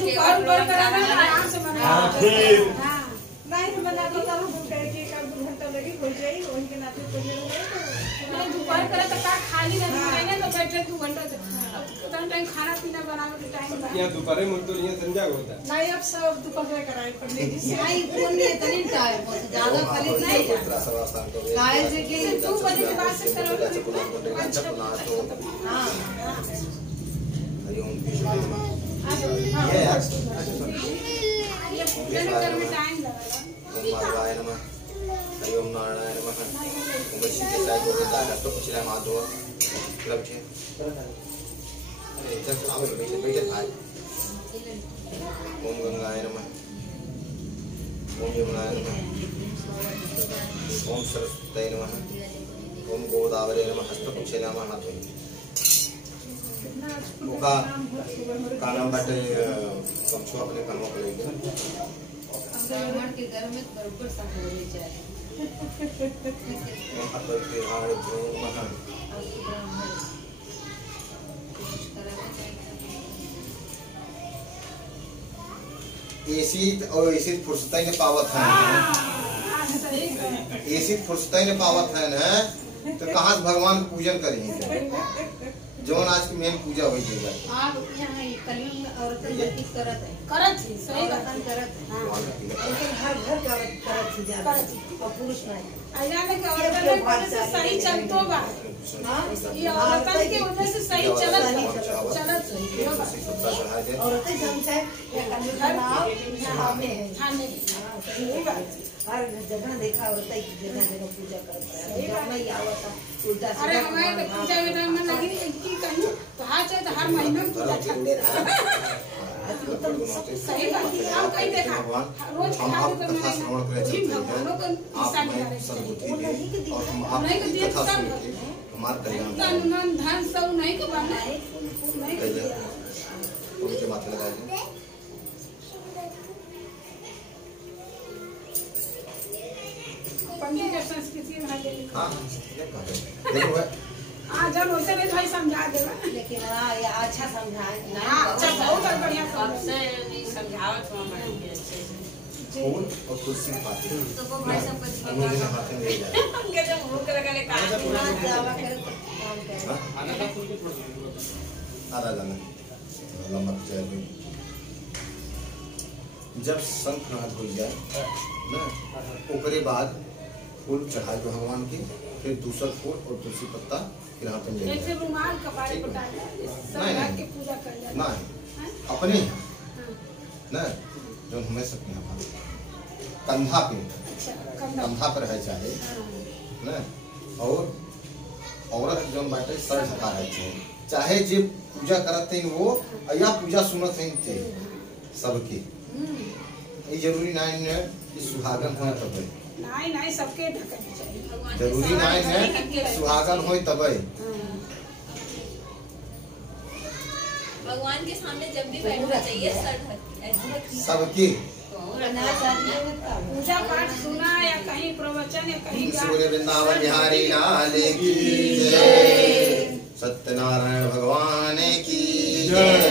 तू कॉल कराना आराम से बना। हां नहीं तो बना तो हम कह के 1-2 घंटा लगी हो जाई उनके नाते तो नहीं दुकान करे तो का खाली नहीं तो बैठे 2 घंटा से उतना टाइम खाना पीना बनावे के टाइम बा यहां दोपहर में तो यहां संजा होता है नहीं अब सब दोपहर कराए पड़ने जी नहीं फोन में इतनी टाइम बहुत ज्यादा खाली नहीं काहे से कि 2 बजे के बाद से करो हां हरिओम ये पूजा करने में टाइम लगेगा ओम माधवाय नमः हरिओम नारायण नमः ओम श्री साई गोविंदा हस्तो पिछला माधव क्लब छे अरे जब आओ बैठे भाई ओम गंगाय नमः ओम यमुनाय नमः ओम सरस्वती नमः ओम गोदावरी नमः हस्तो पिछला नमः हाथ मुका कानम बाटे कमछो अपने कानों पे लेके ब्राह्मण के घर में बराबर सब होने चाहिए हाथ के हाड़ जो महान ऐसी फुर्सत ने पावत है ऐसी फुर्सत ने पावत है ना तो कहाँ से भगवान पूजन करेंगे जोन आज की मेन पूजा होई देगा आप यहां कलयुग में औरतें जल्दी करत है सही बात करत है हां लेकिन हर घर का करत है ज्यादा और पुरुष नहीं आया में औरतें से सही चलतो बा हां ये औरतन के वजह से सही चलत औरतें समझे ये कलयुग नाव में है थाने सही बात हर जगह देखा औरतें की जगह पूजा करत है नहीं आवता उल्टा अरे हमें पूजा के टाइम में लगी की कहीं तो आज तो हर महीने में पूजा चलते रहा सही बात है हम कहीं देखा रोज खाते तो मैं श्रवण करे जी भगवानों को निशान करे और नहीं के दिए सब हमार कल्याण तन धन सब नहीं के बना नहीं उनके माथे लगा दे पंडित के संस्कृति में है हां देखो आज जब उसे नहीं भाई समझा देगा लेकिन हां ये अच्छा समझाए ना अच्छा बहुत बढ़िया सबसे नहीं समझावत हमारे अच्छे से फूल और तुलसी पाती तो वो भाई सब कुछ के हाथ में ले जाए उनके जब भूख लगने का जावा करे आना का फूल के आधा जाना लंबा चल जब शंखनाद हो जाए ना ओकरे बाद फूल चढ़ाए भगवान के फिर दूसरा फूल और तुलसी पत्ता फिर हाथ में ले ऐसे रुमाल कपारे पर डाल सब के पूजा कर ले नहीं अपने ना जो हमें सब यहाँ कंधा पे कंधा पर है चाहे ना और औरत जो बाटे सर झुका है चाहे जे पूजा करते हैं वो या पूजा सुनत हैं थे सबके ये जरूरी नहीं है कि सुहागन होना तब नहीं सबके ढकना चाहिए जरूरी नहीं है सुहागन होई तब भगवान के सामने जब भी बैठना चाहिए सर ढक सबके पूजा पाठ सुना या कहीं प्रवचन या कहीं सूर्य वृंदावन बिहारी लाल की जय सत्यनारायण भगवान की जय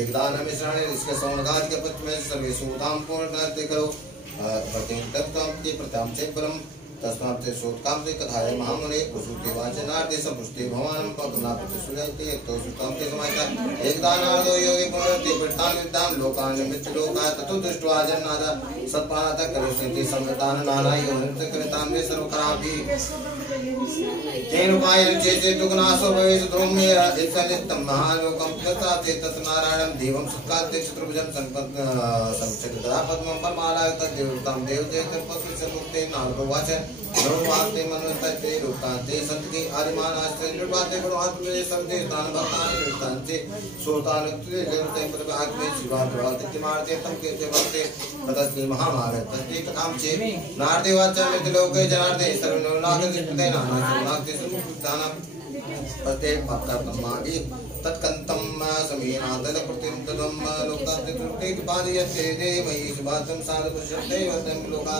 एक दान हमें इसके सौनघात के पथ में सर्वेशुताम पूर्ण करो प्रथम से परम तस्मात् से शोधकाम से कथाय महामुने प्रसूति वाचनार्थे संपुष्टि भवानं पद्मना प्रतिसुजयते तो सुतम के समाचा एक दानादो योगी पुनर्ते प्रतान विद्याम लोकान मित्र लोका ततो दृष्ट्वा जन्नादा सत्पानाता करिष्यन्ति समदान नाना योनित कृताम में सर्वकरापि तेन उपायं चेते दुगुनासो भवेत् ध्रुमेय एकनित्यं महालोकं तथा चेतत् नारायणं देवं सत्काते चतुर्भुजं संपत् संचक्रा पद्मं परमालय तद्देवतां देवतेतं पशुस्य मुक्ते नारदोवाच नववाक्ते मनोतते रूपान्ते संतके आदिमानास्ते निर्वाते गुणात्मे संते दान भक्तानि विस्तान्ते सोतानुत्ते देवते प्रभाग्मे शिवाद्वाते तिमार्ते तम केते भक्ते ततस्ते महामागत तस्ते कथां चे नारदेवाच मित्रलोके जनार्दे सर्वनागते नाना नागते सुदानं पते भक्ता तमादि तत्कंतम समीनादल प्रतिम तदम लोकांते पादयते देवै सुभातम साधुशब्दे वदम लोका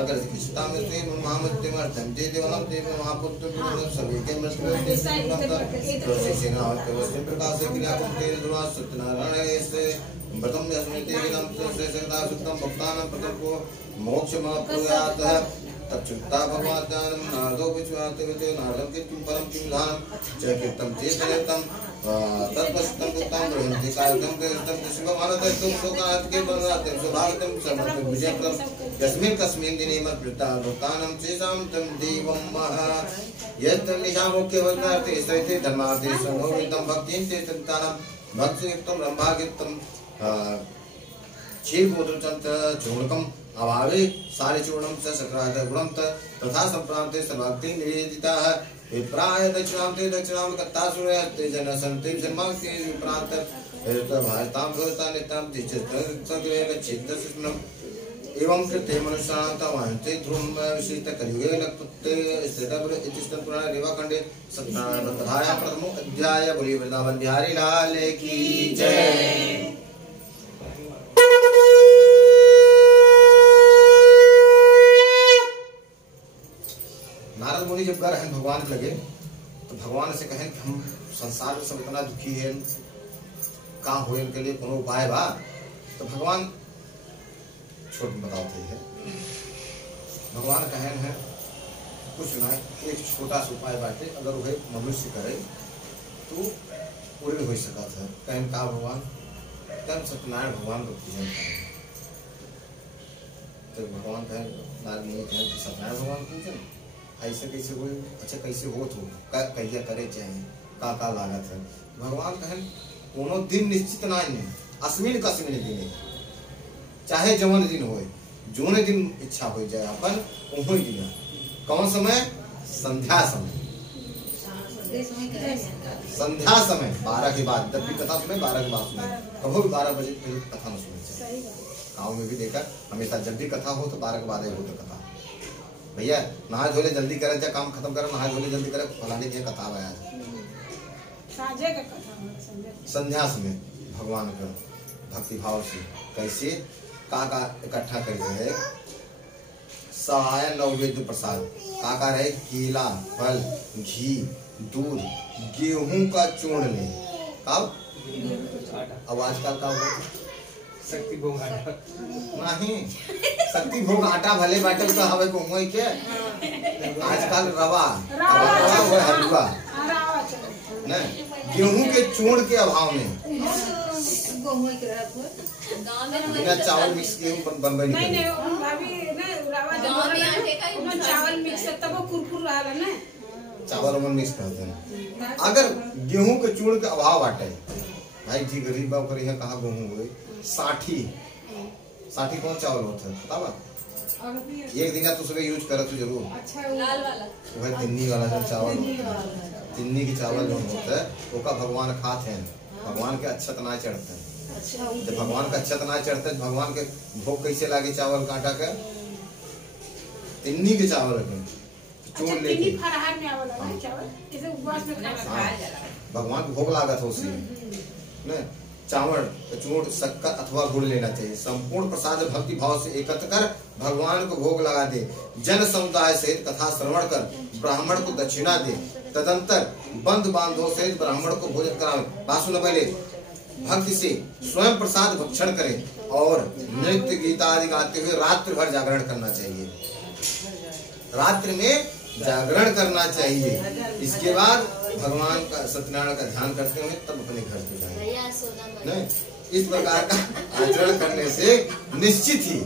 अगर किस्ता में से महामत्यमर्थम जे देवनम देव महापुत्र सभी के मृत्यु से सेना वस्तु प्रकाश क्रिया कुंते दुरा सत्यनारायण से प्रथम स्मृति नाम से सदा सुतम भक्तानां प्रथम को मोक्ष माप्नुयात् तच्चुक्ता भगवान् नारदो विश्वाते नारदं किं परम किं धाम च कीर्तन चेतयतं तत्पश्यतं उत्तम ग्रहन्ति कार्यं कृतं शिवमानदं सुखात् के बलरातं सुभागतं समर्थ विजयप्रदं यस्मिन् कस्मिन् दिने मत्प्रीता भक्तानां चेतां तं देवं महा यत् निशामुख्य वदनार्थे सहिते धर्मार्थे संभवितं भक्तिं ते चिन्तानां भक्तियुक्तं रम्भागीतं क्षीरगोत्रचंद्र चूर्णकम अभावे सारे चूर्णम से सक्रात गुणम तथा संप्रांते सर्वाक्ति निवेदिता है विप्राय दक्षिणांते दक्षिणाम कत्ता सुरयते जन संते जन्मांते विप्रांत भारतां भवता नितां तिचतग्रे गच्छेत सुष्णम एवं कृते मनुष्याणां ध्रुवं विशिष्ट कलियुगे नक्ते स्थितपुर इतिष्ठन् पुराणे रेवाखंडे सत्यनारायण कथायां प्रथमो अध्याय बोली वृंदावन बिहारी लाल की जय। नारद मुनि जब गा रहे भगवान के लगे तो भगवान से कहें कि हम संसार में सब इतना दुखी है का हो इनके लिए कोनो उपाय बा तो भगवान छोट बताते हैं भगवान कहें है कुछ ना एक छोटा सा उपाय बाटे अगर वह मनुष्य करे तो पूरे हो सकता है कहें का भगवान कम सत्यनारायण भगवान को पूजन करें तो भगवान कहें नारद मुनि कहें कि सत्यनारायण भगवान पूजन ऐसे कैसे हो अच्छा कैसे हो तो कैसे करे चाहिए का लागत है भगवान कहें कोनो दिन निश्चित नहीं अस्मिन कस्मिन दिन चाहे जवन दिन होए जोने दिन इच्छा हो जाए अपन उही दिन कौन समय संध्या समय संध्या समय 12 के बाद जब भी कथा सुने 12 के बाद सुने कभी 12 बजे कथा न सुने चाहिए गाँव में भी देखा हमेशा जब भी कथा हो तो 12 के बाद हो तो कथा भैया नहा धोले जल्दी करे जा काम खत्म करे नहा धोले जल्दी करे फलाने की कथा आया संध्या समय भगवान का भक्ति भाव से कैसे का इकट्ठा करते हैं सहाय नैवेद्य प्रसाद का रहे केला फल घी दूध गेहूं का चूर्ण ले कब अब आजकल का शक्ति भोग आटा नहीं शक्ति भोग आटा भले बाटे तो हवे को होई के आजकल रवा वो हलवा नहीं गेहूं के चूर्ण के अभाव में बिना चावल मिक्स गेहूं बनबे नहीं भाभी ना रवा चावल मिक्स तब कुरकुर रहला ना चावल में मिक्स करते हैं अगर गेहूं के चूर्ण के अभाव बाटे भाई जी गरीब बाप करे कहा गेहूं हुए साठी कौन चावल होता है पता बा एक दिन तो सुबह यूज करत हो जरूर अच्छा लाल वाला वह तिन्नी वाला जो चावल तिन्नी की चावल जो होता है वो का भगवान खाते हैं भगवान के अच्छत ना चढ़ते हैं जब भगवान का अच्छत ना चढ़ते हैं भगवान के भोग कैसे लागे चावल काटा के तिन्नी के चावल के चूर्ण लेके भगवान को भोग लागत हो उसी में चावल चूर्ण शक्कर अथवा गुड़ लेना चाहिए संपूर्ण प्रसाद भक्ति भाव से एकत्र कर भगवान को भोग लगा दे जन समुदाय सहित कथा श्रवण कर ब्राह्मण को दक्षिणा दे तदंतर बंद बांधवों सहित ब्राह्मण को भोजन करावे बात सुनो पहले भक्ति से स्वयं प्रसाद भक्षण करे और नृत्य गीता आदि गाते हुए रात्रि भर जागरण करना चाहिए रात्रि में जागरण करना चाहिए इसके बाद भगवान का सत्यनारायण का ध्यान करते हुए तब अपने घर पे जाएंगे इस प्रकार का आचरण करने से निश्चित ही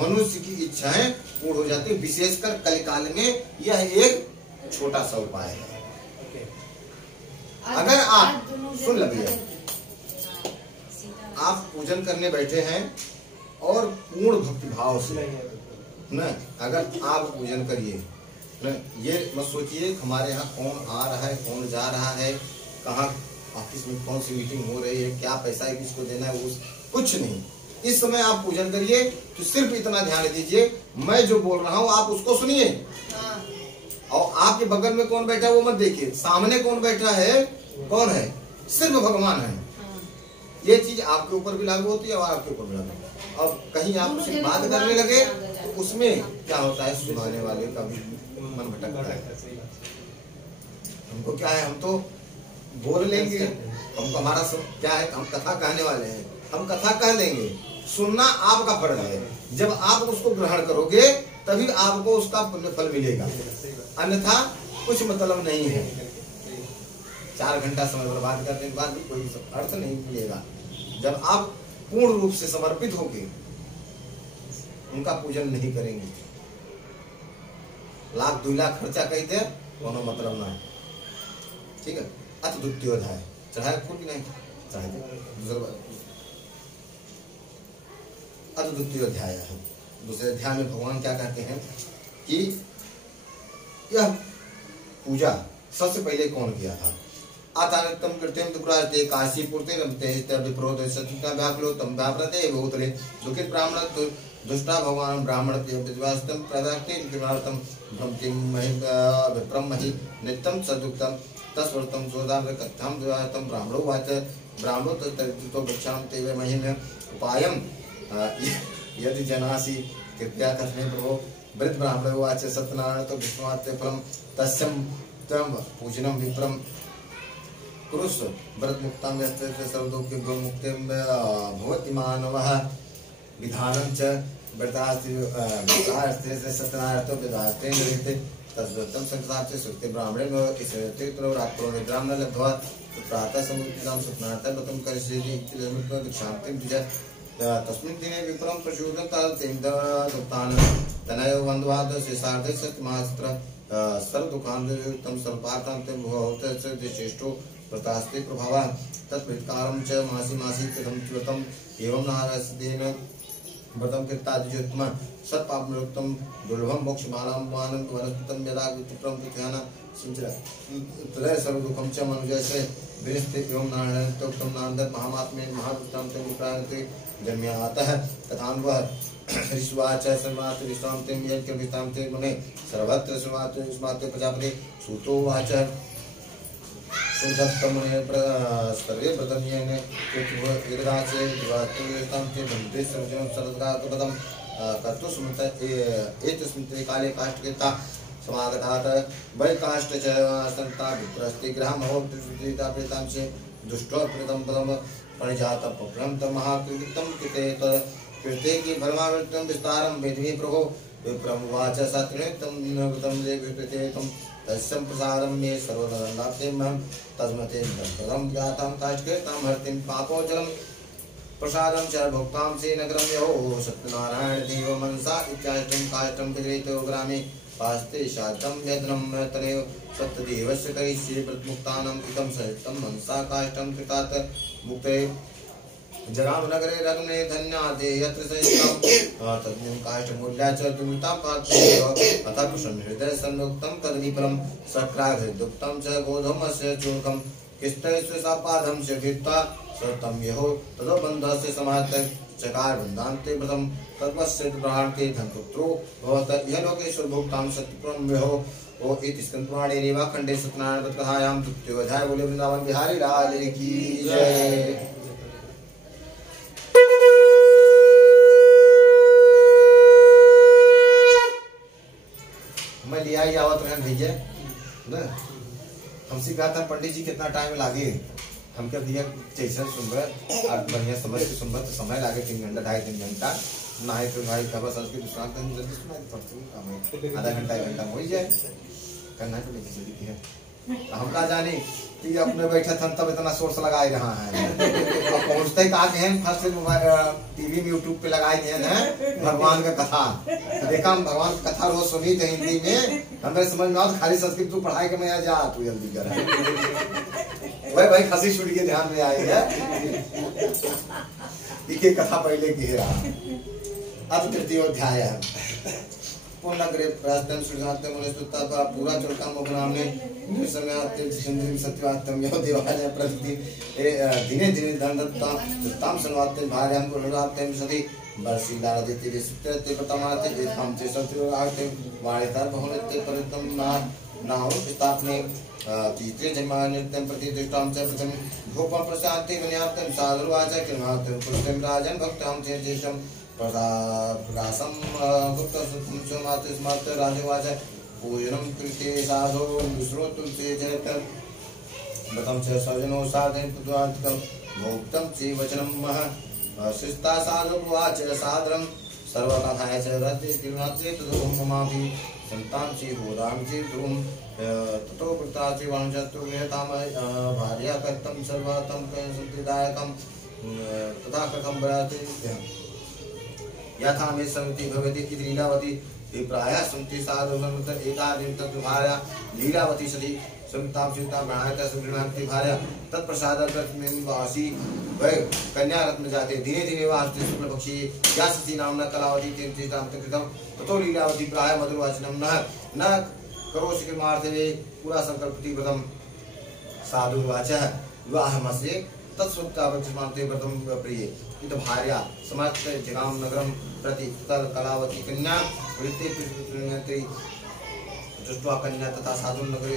मनुष्य की इच्छाएं पूर्ण हो जाती है विशेषकर कलिकाल में यह एक छोटा सा उपाय है अगर आप सुन लीजिए आप पूजन करने बैठे हैं और पूर्ण भक्ति भाव से न अगर आप पूजन करिए ये मत सोचिए हमारे यहाँ कौन आ रहा है कौन जा रहा है कहाँ ऑफिस में कौन सी मीटिंग हो रही है क्या पैसा है किसको देना है उस कुछ नहीं इस समय आप पूजन करिए तो सिर्फ इतना ध्यान दीजिए मैं जो बोल रहा हूँ आप उसको सुनिए और आपके बगल में कौन बैठा है वो मत देखिए सामने कौन बैठा है कौन है सिर्फ भगवान है। ये चीज आपके ऊपर भी लागू होती है और आपके ऊपर भी लागू होती है। और कहीं आप उससे बात करने लगे तो उसमें क्या होता है, सुनाने वाले का भी मन भटकता है। हमको क्या है, हम तो बोल लेंगे, हमको हमारा क्या है, हम कथा कहने वाले हैं, हम कथा कह लेंगे, सुनना आपका फर्ज है। जब आप उसको ग्रहण करोगे तभी आपको उसका पुण्य फल मिलेगा, अन्यथा कुछ मतलब नहीं है। 4 घंटा समय बर्बाद करने के बाद भी कोई अर्थ नहीं मिलेगा। जब आप पूर्ण रूप से समर्पित होके उनका पूजन नहीं करेंगे, लाख 2 लाख खर्चा कहते कोनो मतलब ना है। ठीक है, अथ द्वितीयोध्याय चढ़ाए फूल भी नहीं चढ़ाए। अथ द्वितीयोध्याय है। दूसरे अध्याय में भगवान क्या कहते हैं कि यह पूजा सबसे पहले कौन किया था। आतानित्यम कृत्यम दुराते काशीपुरते रमते विप्रोत सत्ता व्याकुलो तम व्याप्रते भूतले दुखित ब्राह्मण दुष्टा भगवान ब्राह्मण विद्वास्तम प्रदाते विद्वास्तम भ्रमतिम विप्रम महि नित्यम सदुक्तम तस्वर्तम जोदाम कथम विवाहतम ब्राह्मणो वाच ब्राह्मणो तत्तो गच्छाम तेवे महिन उपायम यदि जनासि कृपया कस्मै प्रभो वृद्ध ब्राह्मणो वाच सत्यनारायण तो विष्णुवाते फलम तस्यम तम पूजनम विप्रम पुरुष व्रत मुक्तां यस्ते सर्वदुःख मुक्तिं भवति मानवः विधानं च व्रतास्ते सत्यनारायण तो विधास्ते नृत्य तद्व्रतं संसारचे सुक्ते ब्राह्मणे इसते तो रात्रो निद्रां न लब्ध्वा प्रातः समुत्थितां स्वप्नार्थं व्रतं करिष्यति दीक्षान्तिं द्विज तस्मिन् दिने विप्रं प्रचोदनं तान् तनयो वन्द्वाद शेषार्ध सत्यमास्त्र सर्वदुःखान्तं सर्वपार्थान्तं भवतः ज्येष्ठो व्रतास्ते प्रभावः तत्प्रीतकारं च मासी मासी कृतं व्रतम् एवं नारसेन व्रतं कृतादिजोत्तम सत्पापनिरुक्तं दुर्लभं मोक्षमालां मानं वनस्पतं यदा विप्रं पृथ्व्यान सिंचय सर्वदुःखं च मनुजस्य विनिस्ते एवं नारायणोक्तं नान्दर महामात्म्ये महापुरुषां च विप्रायते जन्म्यातः तथान्वः ऋषिवाच सर्वात् विश्रान्तिं यज्ञविश्रान्ते मने सर्वत्र सर्वात् प्रजापते सूतो वाच सुदत्तमने सर्वे प्रथम्येन कृत्वैराचे दिवास्तुयतां ते बन्धे सर्वजनं सरदगातपदं कर्तु सुमत एतस्मिन् काले काष्ठकेता समागतात् वैकाष्ठ च सन्ता विप्रस्ते गृहमहोत्सुता प्रेतां च दुष्टो प्रेतं पदं परिजातं पप्रं तं महाकृतं कृते कृते कि भरमावृतं विस्तारं वेदमे प्रभो विप्रं वाच सत्रेतं नवतं देवकृते तं तस्यं प्रसादं मे सर्वनरनाथेमहं तस्मते प्रदं ज्ञातां काष्ठकेतां हर्तिं पापोजलं प्रसादं च भोक्तां से नगरं यहो सत्यनारायण देव मनसा इत्याष्टं काष्ठं विगृहीतो ग्रामे पास्ते शातं यद्रं तनेव सत्यदेवस्य करिष्ये व्रतमुक्तानाम् इदं सहितं मनसा काष्ठं कृतात् मुक्ते जरामनगरे रग्ने धन्यादे यत्र सहितं तद्यं काष्ठमूल्या च दुमितां पार्थेव अतः प्रसन्नहृदय सन्मुक्तं तद्विप्रं सक्राघृदुक्तं च गोधूमस्य चूर्णकं किस्तैस्वसापादं च भित्त्वा सतं यहो ततो बन्धस्य समाहत चकार वृन्दान्ते व्रतं तत्पश्चात् ब्रह्माण्डे धनपुत्रो भवत इहलोकेश्वर भोक्तां सत्यप्रं यहो ओ इति स्कन्धपुराणे रेवाखण्डे सत्यनारायण व्रतकथायां द्वितीयोऽध्याय। बोले वृंदावन बिहारी लाल की जय। मैं लिया ही आवत रहन भैया ना, हमसे कहा था पंडित जी कितना टाइम लागे, हम क्या भैया जैसा सुनबे और बढ़िया समझ के सुनबे तो समय लागे 3 घंटा 2.5-3 घंटा ना है तो भाई खबर संस्कृत विश्रांत जल्दी सुनाई पड़ती काम है, आधा घंटा 1 घंटा हो ही जाए करना तो नहीं जल्दी है। हम कहा जाने कि अपने बैठे थे तब इतना सोर्स लगाए रहा है और पहुंचते ही कहा हैं फर्स्ट टीवी में यूट्यूब पे लगाए दिए हैं भगवान का कथा। देखा हम भगवान की कथा रोज सुनी थे हिंदी में, हमें समझ में आओ खाली संस्कृत तू पढ़ाई के मैं जा तू जल्दी कर भाई खसी छुट के ध्यान में आई है ये कथा पहले की रहा। अब तृतीयोध्याय है पूर्णग्रे प्रास्तम सुधाते मुनिस्तुता पूरा चौका मुखनामने निर्समयाते सिंधु सत्यवात्तम यो देवालय प्रति दिने दिने दंडता उत्तम संवाते भार्यां गुणराते सति बर्षिला देते सुत्रते प्रतमाते वेदांते सत्यो आते वाणितर बहुनते परितम नाम स्थापने तीसरे जन्मान्यं प्रति दृष्टां च प्रथम भूपं प्रशान्ति विन्याप्तं साधुर्वाच किमात् पुष्टं राजन् भक्तां च ज्येष्ठं प्रकाशं गुप्तसुतं मातृ स्मार्त राजवाच पूजनं कृते साधो विश्रोतुं च जयत व्रतं च सजनो साधन पुद्वान्तिकं भोक्तं च वचनं मह शिष्टा साधुर्वाच सादरं सर्वकथाय च रते तिरुनात्रे ततो ममापि संतां च होदां च ध्रुवं ततो वृत्ता च वाञ्छतु नियतां भार्या कर्तं सर्वतं संतिदायकं तथा कथं भयाति यथा मे समिति भवति इति लीलावती प्रायः सन्ति साधुसंत एकादिं तद्भार्या लीलावती सती संतां सीतां गृह्णाति सुगृह्णाति भार्या तत्प्रसादात् वासी वै कन्या रत्न जाते दिने दिने वास्ते शुक्लपक्षी या सती नाम्ना कलावती तीर्थीतां कृतं ततो लीलावती प्राय मधुरवचनं न करोषि कृमार्थे पूरा संकल्पति व्रतं साधुर्वाच विवाहमस्य तत्सुप्तावचमान्ते व्रतं प्रिये इत भार्या समस्त जगां नगरं प्रति कलावती कन्या वृत्ते दृष्ट्वा कन्या तथा साधु नगरे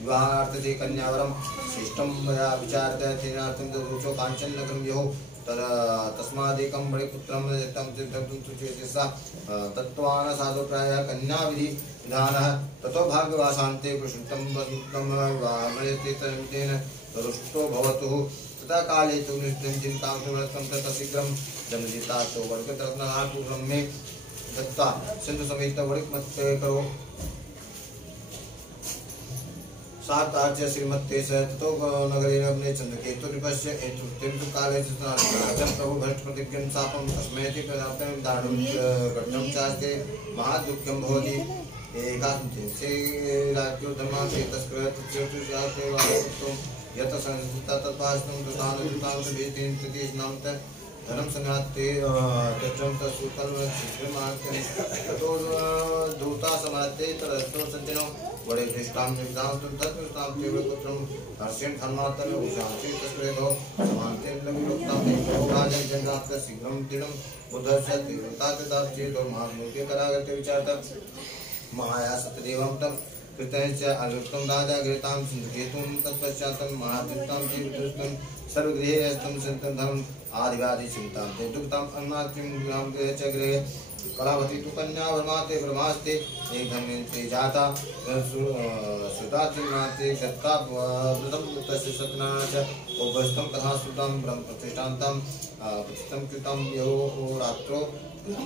विवाहार्थे कन्यावरं श्रेष्ठं विचारतः तेनार्थं रुचो काञ्चन नगरं यो तस्मादेकं बलिपुत्रं तत्त्वान् साधु प्रायः कन्याविधि विधानः ततो भाग्यवासान्ते प्रसुप्तं वसुप्तं विवाहमयते तेन रुष्टो भवतु तथा काले तु निष्ठं चिन्तां सुव्रतं तथा शीघ्रं जन्मजिता तो वर्गरत्नपूर्वं मे दत्ता सिंधु समेत वणिक मत करो सात आर्य श्रीमते से ततो नगरे अपने चंद्रकेतु निपश्य हेतु तिंतु काले राजं प्रभु भट्ट प्रतिज्ञं सापं तस्मैति प्रदाप्तं दारुं घटनं चास्ते महादुःखं भवति एकान्ते से राज्यो धर्मासे तस्कृत चतुर्जाते वाक्यं यत संस्कृता तत्पास्तं दुतान दुतान भेदिं प्रति नामत धर्म संघाते तत्रं तसुतल चित्रमार्ते ततो दूता समाते तरस्तो सज्जनो बड़े दृष्टां निदां तत्कृतां तीव्रपुत्रं हर्षेण धर्मात्तम उशांति तस्कृतो समान्ते लघुक्तां राजं जन्नात् शीघ्रं तिलं बुद्धस्य तीव्रतात् दाच्ये तो महामुखे करागते विचारत माया सतदेवं तम कृतञ्च अलुप्तं राजा गृहीतां सिन्धुकेतुं तत्पश्चात् महादुष्टां तीव्रदुष्टं सर्वगृहे अस्तं सन्तं धर्मं आदिवादी चिंतां ते दुक्तां अन्नात्रिं ग्राम गृहे च गृहे कलावती तु कन्या वर्माते ब्रह्मास्ते एक धर्मेण ते जाता सुतात्रिनाते गत्ता व्रतं तस्य सतना च उपस्थं कथा सुतां ब्रह्म प्रतिष्ठान्तां प्रतिष्ठं कृतं यो रात्रो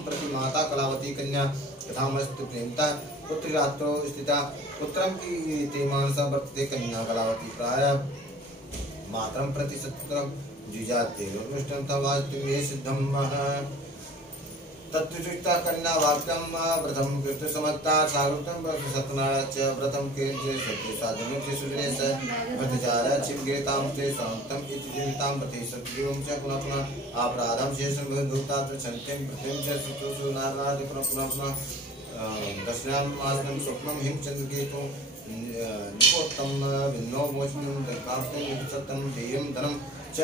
प्रति माता कलावती कन्या कथामस्त प्रेमता पुत्री रात्रो स्थिता पुत्रं की ते मानसा वर्तते कन्या कलावती प्राय मातरं प्रति सत्रं जुजाते अनुष्ठं तवास्ति सिद्धं तत्त्वयुक्ता कन्या वाक्यं व्रतं कृत्य समत्ता सारुतं सत्नाच व्रतं केन्द्रे सत्य साधनं च सुजने स भटजारा चिमगेतां ते शान्तं इति चिन्तां प्रति सत्यों च पुनः पुनः अपराधं शेषं भूता प्रचन्त्यं प्रतिं च सुतोषु नाराज पुनः दशनाम आसनं स्वप्नं हिमचन्द्रकेतुं निपोत्तं विन्नो मोचनं दर्काप्तं सत्यं देयं धनं च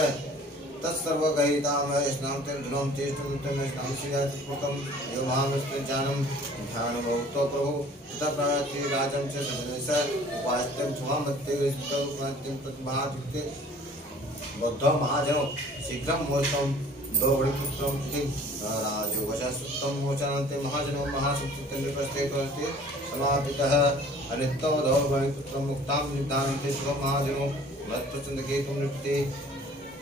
तत्सर्वगहितां स्नां धनं चेष्टं स्नां श्रीयात्मकं योभामस्तं जानं ध्यानभौतो प्रभु तथा प्राति राजं च सदनेश उपास्तं सुहामत्ते स्थितं प्रतिमहादित्ये बौद्धं महाजनो शीघ्रं मोचनं दौड़पुत्रं इति राजवशसुतं मोचनान्ते महाजनो महासुतं निपस्ते प्रस्ते समापितः अनित्यं दौड़पुत्रं मुक्तां निदान्ते सुखं महाजनो मत्प्रचण्डकेतुं नृत्ये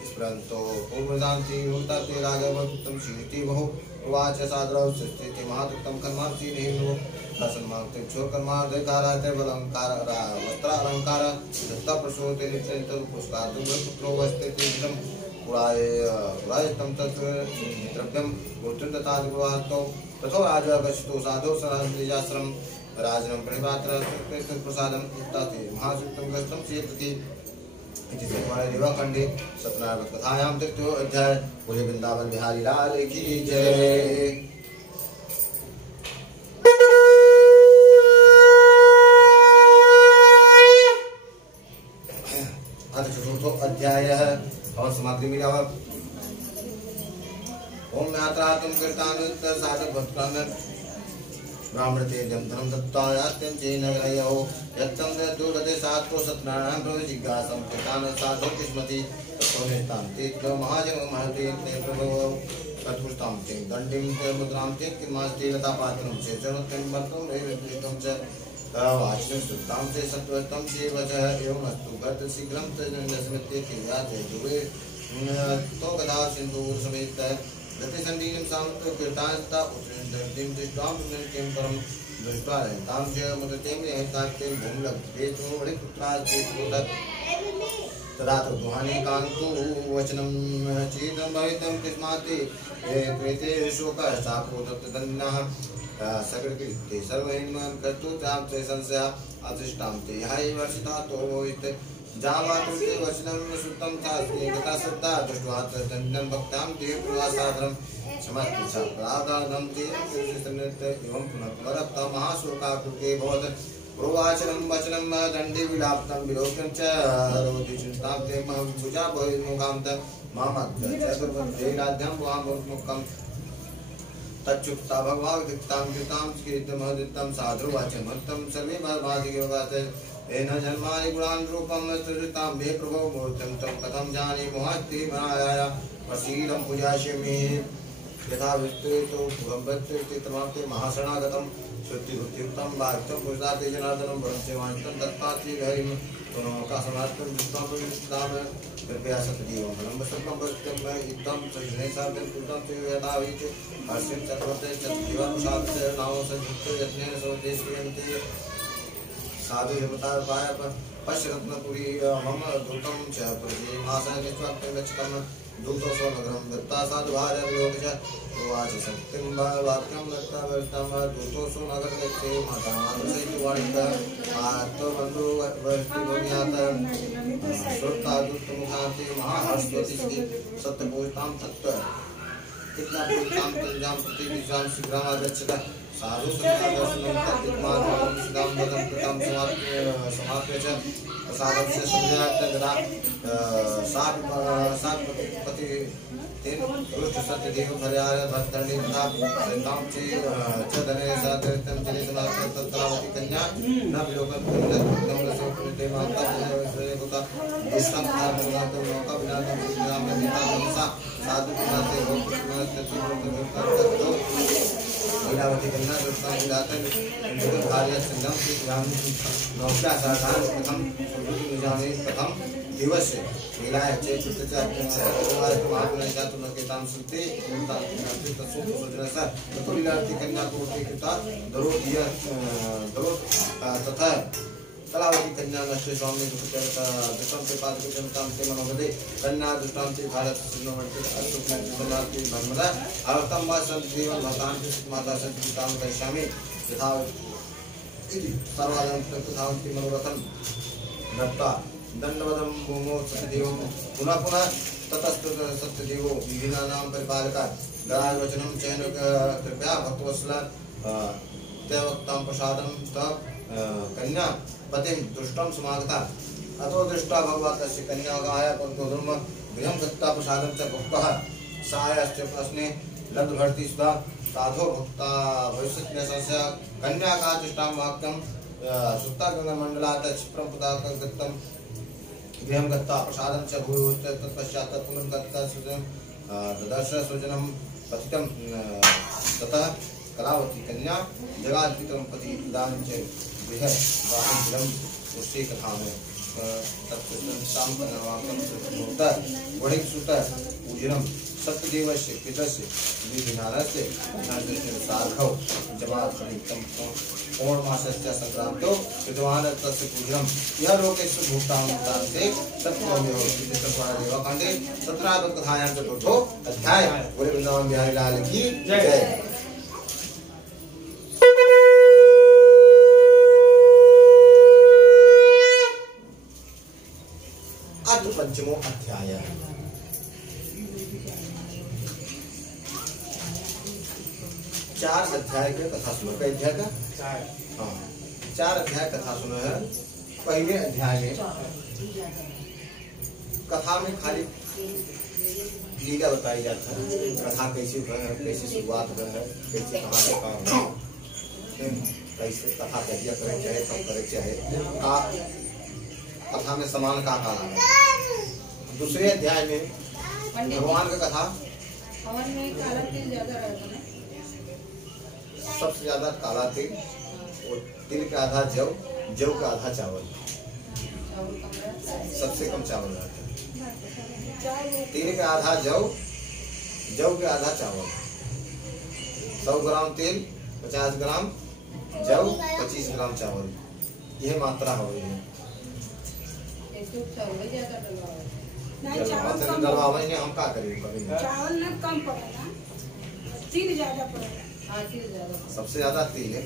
स्मरन्तो पूर्वदान्ति मुक्ताते राजवपुत्रं शीर्ति बहु उवाच सादरौ स्थिते महादुक्तं कर्मार्ति नेहिनो सन्मार्ते क्षोकर्मार्धकाराते बलंकार वस्त्रालंकार दत्ता प्रसूते नित्यं पुष्कार्दुं पुत्रो वस्ते तीर्थं पुरायतं तत् द्रव्यं मूर्तिं तथा विवाहतो तथो राजा गच्छतो साधो सराजनिजाश्रम राजनं प्रणिपात्र प्रसादं इत्यादि महासुक्तं गस्तं चेतति इति श्रीमद् देवाखण्डे सत्यनारायण कथायां तृतीयो अध्याय। बोले वृंदावन बिहारी लाल की जय। अथ चतुर्थो अध्यायः। और समाप्ति मिला। ओम यात्रातुं कृतानुत्तर साधक भक्तान ब्राह्मणते धर्म दत्तायात्यं चेन ग्रहयो यत्तं दुर्गते सात्रो सत्नारायण प्रभु जिज्ञासं कृतान साधु किस्मति तत्वनेतां ते महाजन महते ते प्रभु कटुष्टां ते दण्डिं ते मुद्रां ते किमास्ति लता पात्रं च चरणं वर्तं रेवृष्टं च वाचनं सुतां ते सत्वतं ते वचः एवमस्तु गत शीघ्रं च नस्मिते क्रियाते दुवे तो कदा सिंदूर समेत गति संदीनं सामत कृतांता उत्तरदिं दृष्टां किं परम दृष्टा तां च मुदतें हेताते भूमलग्धे तो वडि पुत्रास्ते पुत्रः तदा तो दुहानि कांतो वचनं चेदं भवितं किस्माते त्वेते शोकः सापोदत्त दन्नः सकलकृत्ये सर्वहिन्मं कर्तु तां च संशया अदृष्टां ते हाय वर्षिता तो इत जामातुते वचनं सुतं तास्ते गता सत्ता दृष्ट्वा दण्डं भक्तां देव प्रवासादरं समर्पिता प्रादानं ते कृष्णनित एवं पुनः पुनरत्ता महाशोकाकृते भवत् प्रोवाचनं वचनं दण्डे विलाप्तं विलोकं च रोधि चिन्तां ते भुजा बहिर्मुखां मामद्य चतुर्भुजे राज्ञं वाममुखं तच्चुक्ता भगवान् कृतां कीर्तमदितं साधुवाचं मत्तं सर्वे भावादिके एन जन्मानि गुणान् रूपं त्रितां मे प्रभो मूर्तिं तं कथं जाने मोहस्ति मनाया प्रसीदं पूजास्यामि यथा विस्तृतो भवन्ति तमाते महाशरणागतं श्रुतिभूतियुक्तं वाक्यं पुरुषार्थे जनार्दनं वरंसेवान्तं दत्ताति हरिं पुनोकासनार्थं दुष्टां कृपया सतजीवं फलं सर्वं वस्तुं इत्थं सजनेशार्दं कृतं च यथा विच हर्षं चक्रवर्ते सतजीवनुसारस्य नाम संयुक्त यत्नेन स्वदेशीयन्ते साधु हिमतापाय पश्यरत्नपुरी मम दूतं च प्रजे मासः निस्वार्थं गच्छतं दूतो स्वनगरं दत्ता साधु भार्याविलोक च उवाच सत्यं वाक्यं दत्ता वर्तं दूतो स्वनगरं गच्छे माता मानसैः वाणितः आत्मबन्धु वर्तिभूम्यात् श्रुता दूतमुखान्ते महाहर्षवती सत्यपूजितां तत्त्व कितना पूजितां तंजां प्रतिविजां शीघ्रमागच्छतः साधु संज्ञादर्शनं तद्विद्मानं सिद्धां वदं कृतं समाप्य च प्रसादस्य संज्ञात् गदा सापति तेन दृष्ट सत्यदेव भर्याय भक्तर्णि तथा सैतां च धने साधरितं जनेशनाथ तत्रावती कन्या न विलोकं कुन्दं रसोपनिते माता श्रेयभूता विष्णं धार्मनाथं लोका विनाथं श्रीराम गीता मनसा साधु पुनाते भक्तत्व लीलावती कन्या दृष्टां विलातं इंद्र भार्या संगम की ग्राम नौका साधारण प्रथम निजामे प्रथम दिवस लीलाय चेतुत्य महात्मने चातुर्नकेतां सुते उन्ता तत्सुख सुजनसा तो लीलावती कन्या को कृता दरोदिया दरो तथा कलावती कन्या नष्ट स्वामी दुष्टां ते पात्र जनतां ते मनोगदे कन्या दुष्टां ते भारत सिन्नवर्ति अशोकनाथ समाप्ति धर्मदा अर्थम वा संजीवन भक्तां माता संतां करिष्यामि यथा इति सर्वादं तथावति मनोरथं दत्ता दंडवदं भूमो सत्यदेवं पुनः पुनः ततस्तु सत्यदेवो विघ्नानां परिपालका गरावचनं चयन कृपया भक्तवत्सल देवक्तां प्रसादं तत् कन्या पतिं दुष्टं समागता अतो दृष्टा भगवा तस्य कन्यागाय पंतोधर्म गृहं गत्ता प्रसादं च भुक्तः सायश्च प्रश्ने लब्धभर्ति सुधा साधो भक्ता भविष्यति संशय कन्या का दृष्टां वाक्यं सुत्ता गंगामण्डलात् क्षिप्रं पदार्थं गत्तं गृहं गत्ता प्रसादं च भूयोश्च तत्पश्चात् पुनः गत्ता सुजनं ददर्श सुजनं पतितं ततः कलावती कन्या जगाद्पितं पति दानं च गृह वाहनं उससे कथा में तत्संतां कन्यावाक्यं सुतः वणिक सुतः पूजनम सत्यदेवस्य पितस्य विघ्नारस्य नारदस्य सार्धौ जवात्मनितं पौर्णमासस्य संक्रांतो विद्वान् तस्य पूजनम यह लोकेषु भूतां तान्ते सत्त्वमेव देवकांडे 17 कथायां चतुर्थो अध्याय। बोले वृंदावन बिहारी लाल की जय। पंचमो अध्याय। चार अध्याय के कथा सुनो। कई अध्याय का? हाँ, 4 अध्याय कथा सुनो है। पहले अध्याय में कथा में खाली लीला बताई जाता है। कथा कैसे शुरुआत है, कैसे कहाँ से काम है। कैसे कथा कहिया करे चाहे कब करे चाहे का कथा में समान का है। दूसरे अध्याय में भगवान का कथा हवन में काला तिल ज्यादा रहता है, सबसे ज्यादा काला तिल और तिल का आधा जव, जव का आधा चावल, सबसे कम चावल रहता है। तिल का आधा जव, जव के आधा चावल, 100 ग्राम तेल, 50 ग्राम जव, 25 ग्राम चावल, यह मात्रा हो गई है। हम का करें, चावल न कम पड़ेगा, तिल ज्यादा पड़ेगा। सबसे ज्यादा तिल है,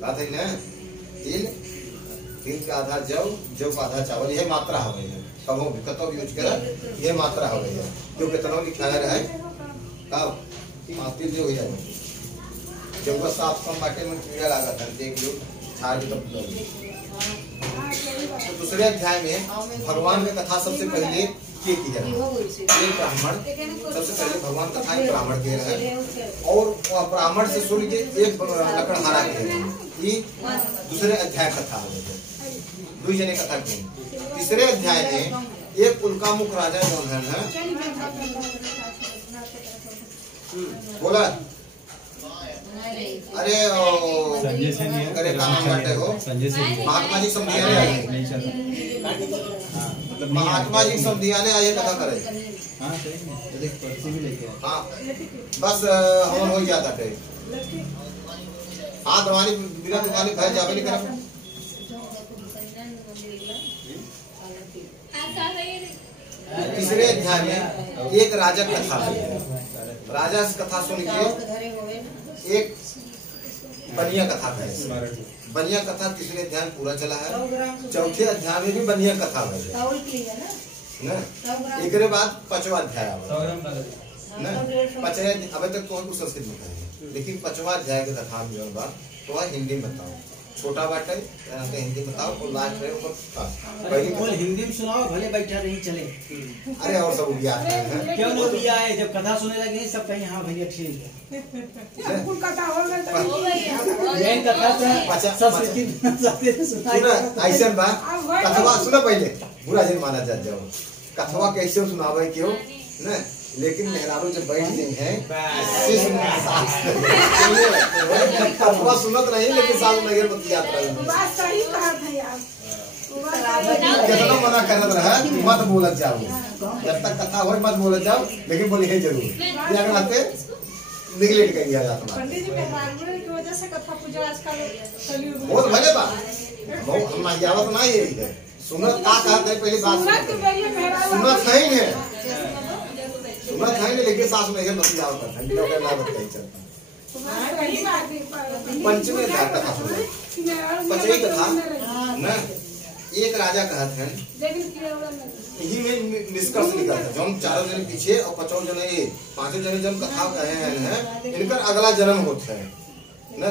बात है ना, तिल, तिल का आधा जव, जव का आधा चावल, यह मात्रा हो गई है। कबो भी कतो भी यूज कर, यह मात्रा हो गई है। जो कितना लिखाया है तब तिल जो हो जाए जब वो साफ कम बाटे में कीड़ा लगा था, देख लो छाड़ भी तब तो दूसरे अध्याय में भगवान की कथा सबसे पहले की है। एक ब्राह्मण सबसे पहले भगवान कथा एक ब्राह्मण के रहे और ब्राह्मण से सुन के एक लकड़हारा के ये दूसरे अध्याय कथा है। दो जने कथा की। तीसरे अध्याय में एक उल्कामुख राजा जो है बोला अरे अरे काम बैठे हो महात्मा जी महात्मा जी समझियाने आइए कथा करे। हाँ बस हम हो जाता है। हाँ दवानी बिना दुकानी भय जावे नहीं करा। तीसरे अध्याय में एक राजा कथा है। राजा से कथा सुन के एक बनिया कथा है। बनिया कथा तीसरे अध्याय पूरा चला है। चौथे अध्याय में भी बनिया कथा है ना। एक बाद 5वां अध्याय ना। 5वें अभी तक तो कुछ संस्कृत में है, लेकिन 5वां अध्याय की कथा में बात तो हिंदी में बताओ। छोटा बाटे हिंदी बताओ और लास्ट में हिंदी में सुनाओ, भले बैठा नहीं चले। अरे और सब उड़िया है क्यों नहीं उड़िया है? जब कथा सुने लगे सब कहीं हाँ भैया ठीक है। कथा हो गई ऐसा बा कथवा सुनो पहले बुरा जन माना जाओ। कथवा कैसे सुनावे क्यों न, लेकिन मेहरारू जब बैठ गई है कथवा सुनत नहीं, लेकिन साल नगर मत यात्रा कितना मना करत रहा मत बोलत जाओ। जब तक कथा हो मत बोलत जाओ, लेकिन बोली है जरूर अगर आते निगलेक्ट कर दिया जाता। पंडित जी मेहरारू की वजह से कथा पूजा आजकल बहुत भले बा हम यावत नहीं है। सुनत का कहते है पहली बात सुनत है ही है, सुनत है नहीं, लेकिन सास में मत जाओ कर ठंडी हो गया ना बताई चलता। पंचमी अध्याय कथा सुनो। पंचमी कथा ना एक राजा कहते हैं, यही में निष्कर्ष निकलता है। जो हम 4 जने पीछे और 5 जने ये 5 जने जब कथा कहे हैं इनका अगला जन्म होता है ना।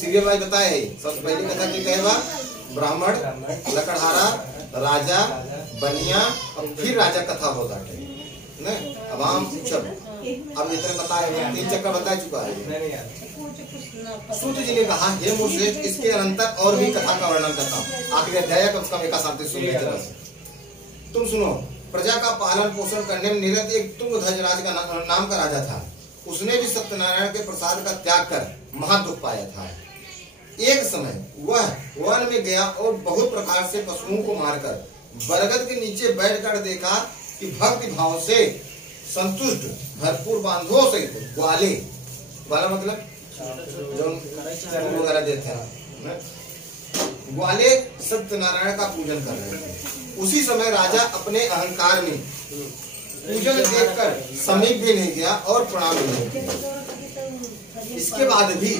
सीरियल भाई बताए सबसे पहली कथा की कहे बा ब्राह्मण, लकड़हारा, राजा, बनिया और फिर राजा कथा होता है ना। अब हम पूछब अब इतने बताए 3 चक्कर बता चुका है। सूत जी ने कहा हे मुझे इसके अनंतर और भी कथा का वर्णन करता हूँ। आखिरी अध्याय कम से कम एक शांति सुन लीजिए। तुम सुनो, प्रजा का पालन पोषण करने में निरत एक तुंगध्वज राज का नाम का राजा था। उसने भी सत्यनारायण के प्रसाद का त्याग कर महा दुख पाया था। एक समय वह वन में गया और बहुत प्रकार से पशुओं को मारकर बरगद के नीचे बैठकर देखा कि भक्ति भाव से संतुष्ट भरपूर बांधवों से ग्वाले, ग्वाला मतलब जो वगैरह देते हैं, ग्वाले सत्यनारायण का पूजन कर रहे थे। उसी समय राजा अपने अहंकार में पूजन देखकर समीप भी नहीं गया और प्रणाम भी नहीं किया। इसके बाद भी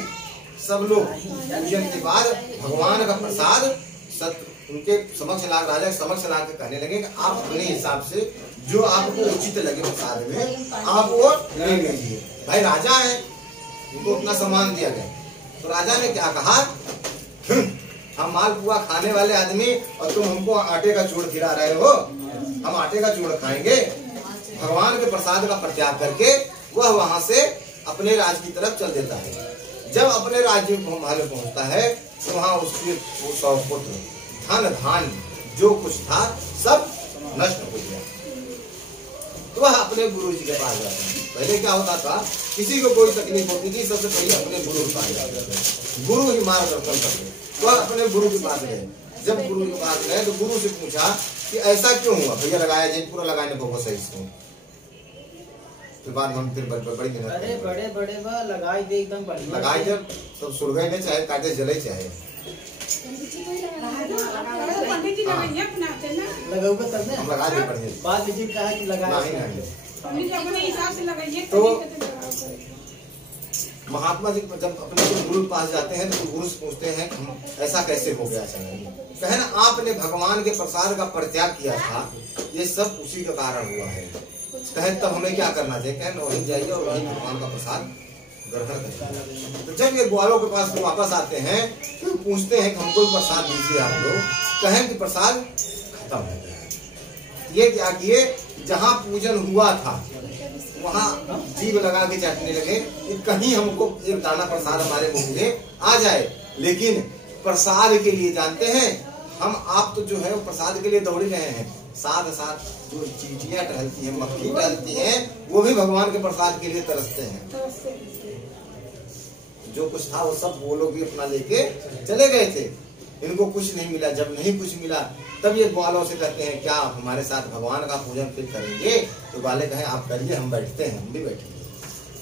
सब लोग पूजन के बाद भगवान का प्रसाद उनके समक्ष ला, राजा के समक्ष ला के कहने लगे कि आप अपने हिसाब से जो आपको उचित लगे प्रसाद में आप वो ले लीजिए। भाई राजा है, उनको उतना सम्मान दिया गया। तो राजा ने क्या कहा, हम मालपुआ खाने वाले आदमी और तुम हमको आटे का चूड़ खिला रहे हो। हम आटे का चूड़ खाएंगे। भगवान के प्रसाद का परित्याग करके वह वहां से अपने राज की तरफ चल देता है। जब अपने राज्य को महल पहुंचता है तो वहां उसके 100 पुत्र धन धान जो कुछ था सब नष्ट हो गया। तो वह अपने गुरु जी के पास जाते हैं। पहले क्या होता था, किसी को कोई तकलीफ होती थी सबसे पहले अपने गुरु के पास जाते थे, गुरु ही मार्गदर्शन करते। तो वह अपने गुरु के पास गए। जब गुरु के पास गए तो गुरु से पूछा कि ऐसा क्यों हुआ, भैया लगाया जी पूरा लगाने को सही से। तो बाद हम फिर बड़ी मेहनत अरे बड़े बड़े बा लगाई दे एकदम बढ़िया लगाए, जब सब सुलगे नहीं चाहे काटे जले चाहे पंडित जी लगाइए अपना ना लगाऊंगा तब ना हम लगा दे पड़े बात जी कहा कि लगाया नहीं। पंडित जी अपने हिसाब से लगाइए। तो महात्मा जी जब अपने गुरु के पास जाते हैं तो गुरु से पूछते हैं ऐसा कैसे हो गया अचानक। कहना आपने भगवान के प्रसाद का परित्याग किया था, ये सब उसी के कारण हुआ है। कहे तब हमें क्या करना चाहिए, कहे वहीं जाइए और वहीं भगवान का प्रसाद ग्रहण करिए। तो जब ये ग्वालों के पास वापस आते हैं तो पूछते हैं कि हमको प्रसाद दीजिए आप लोग। कहें कि प्रसाद खत्म हो गया है। ये क्या किए, जहाँ पूजन हुआ था वहाँ जीव लगा के चाटने लगे कि कहीं हमको एक दाना प्रसाद हमारे मुंह में आ जाए। लेकिन प्रसाद के लिए जानते हैं हम आप तो जो है प्रसाद के लिए दौड़ रहे हैं, साथ साथ जो चींटियां टहलती हैं, मक्खी टहलती हैं, वो भी भगवान के प्रसाद के लिए तरसते हैं। जो कुछ था वो सब वो लोग भी अपना लेके चले गए थे। इनको कुछ नहीं मिला। जब नहीं कुछ मिला तब ये ग्वालों से कहते हैं क्या आप हमारे साथ भगवान का पूजन फिर करेंगे। तो ग्वाले कहें आप करिए, हम बैठते हैं, हम भी बैठेंगे।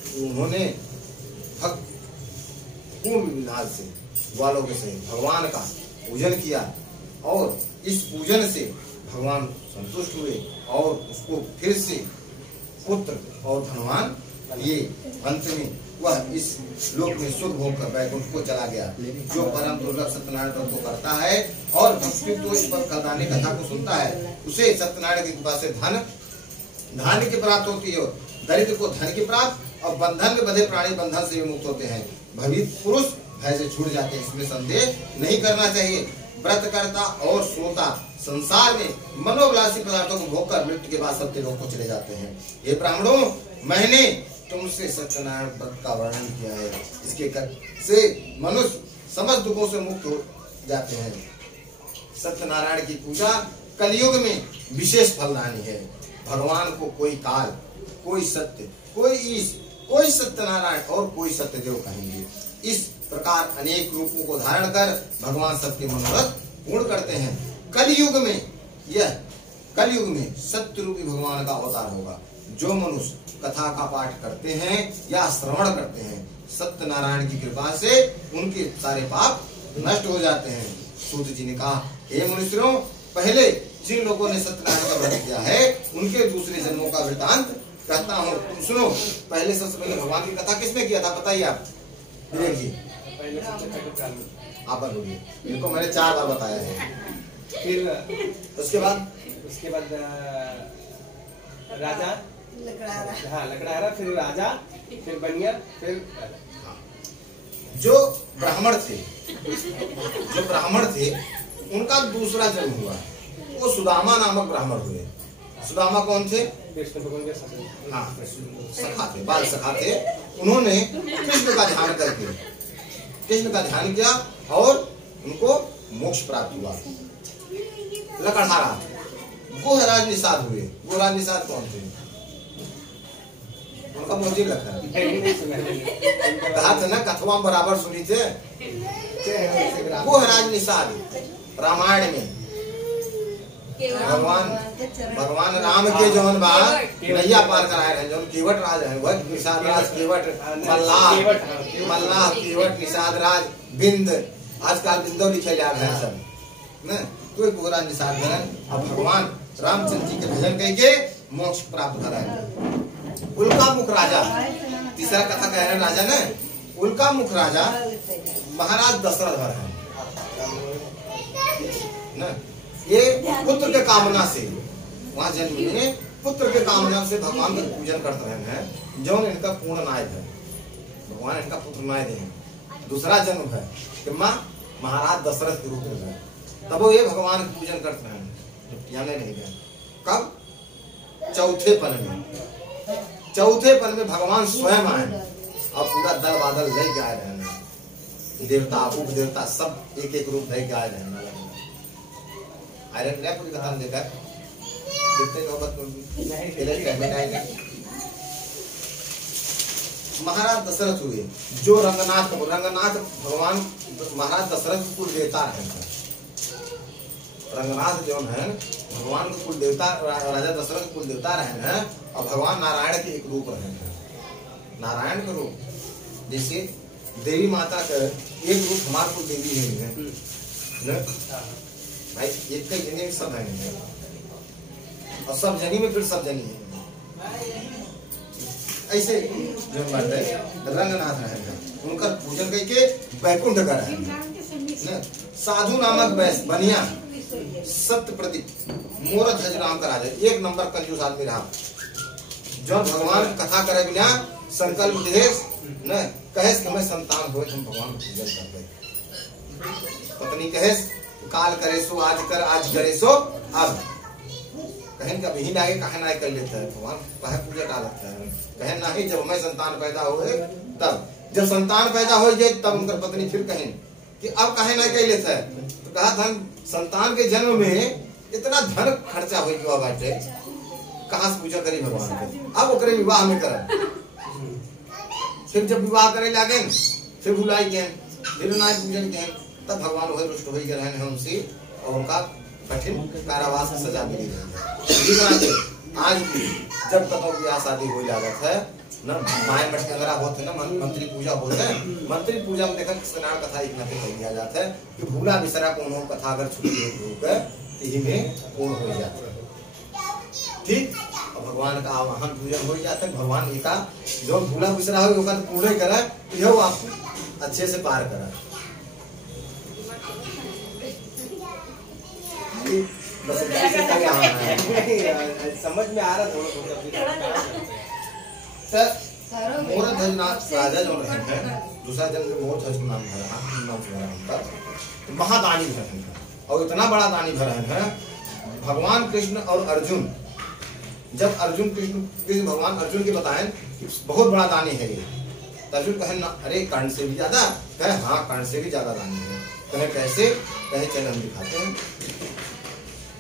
तो उन्होंने पूर्ण विधान से ग्वालों के सहित भगवान का पूजन किया और इस पूजन से भगवान संतुष्ट हुए और उसको फिर से पुत्र और धनवान दिए। अंत में वह इस लोक में सुख भोग कर वैकुंठ को चला गया। जो परम दुर्लभ सत्यनारायण व्रत को करता है और भक्ति तो इस पर कलदानी कथा को सुनता है, उसे सत्यनारायण की कृपा से धान्य की प्राप्त होती है, दरिद्र को धन की प्राप्त, और बंधन में बंधे प्राणी बंधन से मुक्त होते हैं। भवित पुरुष भय से छूट जाते हैं, इसमें संदेह नहीं करना चाहिए। व्रतकर्ता और श्रोता संसार में मनोविलासी पदार्थों को भोग कर मृत्यु के बाद सत्य लोक को चले जाते हैं। ये ब्राह्मणों, मैंने तुमसे सत्यनारायण व्रत का वर्णन किया है। इसके से मनुष्य समस्त दुखों से मुक्त हो जाते हैं। सत्यनारायण की पूजा कलयुग में विशेष फलदायी है। भगवान को कोई काल, कोई सत्य, कोई ईश, कोई सत्यनारायण और कोई सत्यदेव कहेंगे। इस प्रकार अनेक रूपों को धारण कर भगवान सबके मनोरथ पूर्ण करते हैं। कलयुग में सत्य रूपी भगवान का अवतार होगा। जो मनुष्य कथा का पाठ करते हैं या श्रवण करते हैं, सत्यनारायण की कृपा से उनके सारे पाप नष्ट हो जाते हैं। सूत जी ने कहा, हे मनुष्यों, पहले जिन लोगों ने सत्यनारायण का व्रत किया है उनके दूसरे जन्मों का वृतांत कहता हूँ, तुम सुनो। पहले सबसे पहले भगवान की कथा किसने किया था बताइए आप, विवेक जी आप बोलिए। इनको मैंने 4 बार बताया है। फिर उसके बाद राजा, हाँ लकड़हारा, फिर राजा, फिर बनिया, फिर जो ब्राह्मण थे उनका दूसरा जन्म हुआ, वो सुदामा नामक ब्राह्मण हुए। सुदामा कौन थे? हाँ, सखा थे, बाल सखा थे। उन्होंने कृष्ण का ध्यान करके कृष्ण का ध्यान किया और उनको मोक्ष प्राप्त हुआ। लकड़हारा गोहराज निषाद हुए। गोहराज निषाद कौन थे? उनका मुझे लगा कहा था ना, कथवा बराबर सुनी थे। गोहराज निषाद रामायण में भगवान राम के जौन बात नैया पार कराए हैं, जौन केवट राज है, वह निषाद राज, केवट मल्लाह केवट निषाद राज, बिंद, आजकल बिंदो लिखे जा रहे हैं सब न। तो एक गोहराज निषाद है। अब भगवान रामचंद्र जी के भजन करके मोक्ष प्राप्त करें। उल्का मुख राजा, तीसरा कथा कह रहे हैं राजा ने। उल्का मुख राजा महाराज दशरथ है न। ये पुत्र के कामना से वहाँ जन्म में पुत्र के कामना से भगवान का पूजन करते रहे हैं। जो इनका पूर्ण नायक है, भगवान इनका पुत्र नायक है। दूसरा जन्म है कि माँ महाराज दशरथ के रूप में है। तब वो ये भगवान का पूजन करते रहे, नहीं गए। कब? चौथे पन में भगवान स्वयं आए और पूरा दल बादल ले जा रहे हैं। देवता उप देवता सब एक एक रूप है क्या आयरन पूरी कथा देखकर देखते महाराज दशरथ हुए जो रंगनाथ भगवान महाराज दशरथ कुल देवता है। रंगनाथ जो है भगवान के कुल देवता राजा दशरथ कुल देवता रहे हैं और भगवान नारायण के एक रूप रहे हैं। नारायण का रूप जैसे देवी माता का एक रूप हमारे कुल देवी है भाई एक कई जगह सब है और सब जनी में फिर सब जनी है ऐसे जो बात है रंगनाथ रहेगा उनका पूजन करके वैकुंठ का रहेगा। साधु नामक बनिया सत्य प्रदीप मोर ध्वज राम का राजा एक नंबर कंजूस आदमी रहा जो भगवान कथा करे बिना संकल्प देश न कहेस कि हमें संतान हो हम भगवान पूजन करते पत्नी कहेस काल करे सो आज कर आज करे सो अब कहें कभी ही लागे कहे ना कर लेता है भगवान कहे पूजा डालता है कहे ना ही जब हमें संतान पैदा हो तब जब संतान पैदा हो जाए तब उनकर पत्नी फिर कहें कि अब कहे ना कर लेता है तो कहा था संतान के जन्म में इतना धन खर्चा हो गया बाटे कहाँ से पूजा करी भगवान के अब ओकरे विवाह में कर फिर जब विवाह करे लागे फिर भुलाई गए फिर नाय पूजन गए तब भगवान वही रुष्ट हो गए हैं उनसे और उनका कठिन कारावास की सजा मिली है। आज भी जब कतों की शादी हो लागत है न माय मठ के अंदर होते ना मंत्री पूजा होते हैं मंत्री पूजा में देखा किसनार कथा एक नाते कह दिया जाता है कि भूला बिसरा कोनो कथा अगर छुट्टी होकर यही में पूर्ण हो जाता है ठीक और भगवान का आवाहन पूजन हो जाता है भगवान एका जो भूला बिसरा हो तो पूर्ण करा यह आपको अच्छे से पार करा बस समझ में आ रहा थोड़ा मोर ध्वज राजा जो रहे हैं दूसरा जन्म में मोर ध्वज नाम उनका महादानी भर हैं और इतना बड़ा दानी भर हैं भगवान कृष्ण और अर्जुन जब अर्जुन कृष्ण भगवान अर्जुन के बताएं कि बहुत बड़ा दानी है ये तो अर्जुन कहे ना अरे कर्ण से भी ज्यादा कहे हाँ कर्ण से भी ज्यादा दानी है कहे कैसे कहे चल हम दिखाते हैं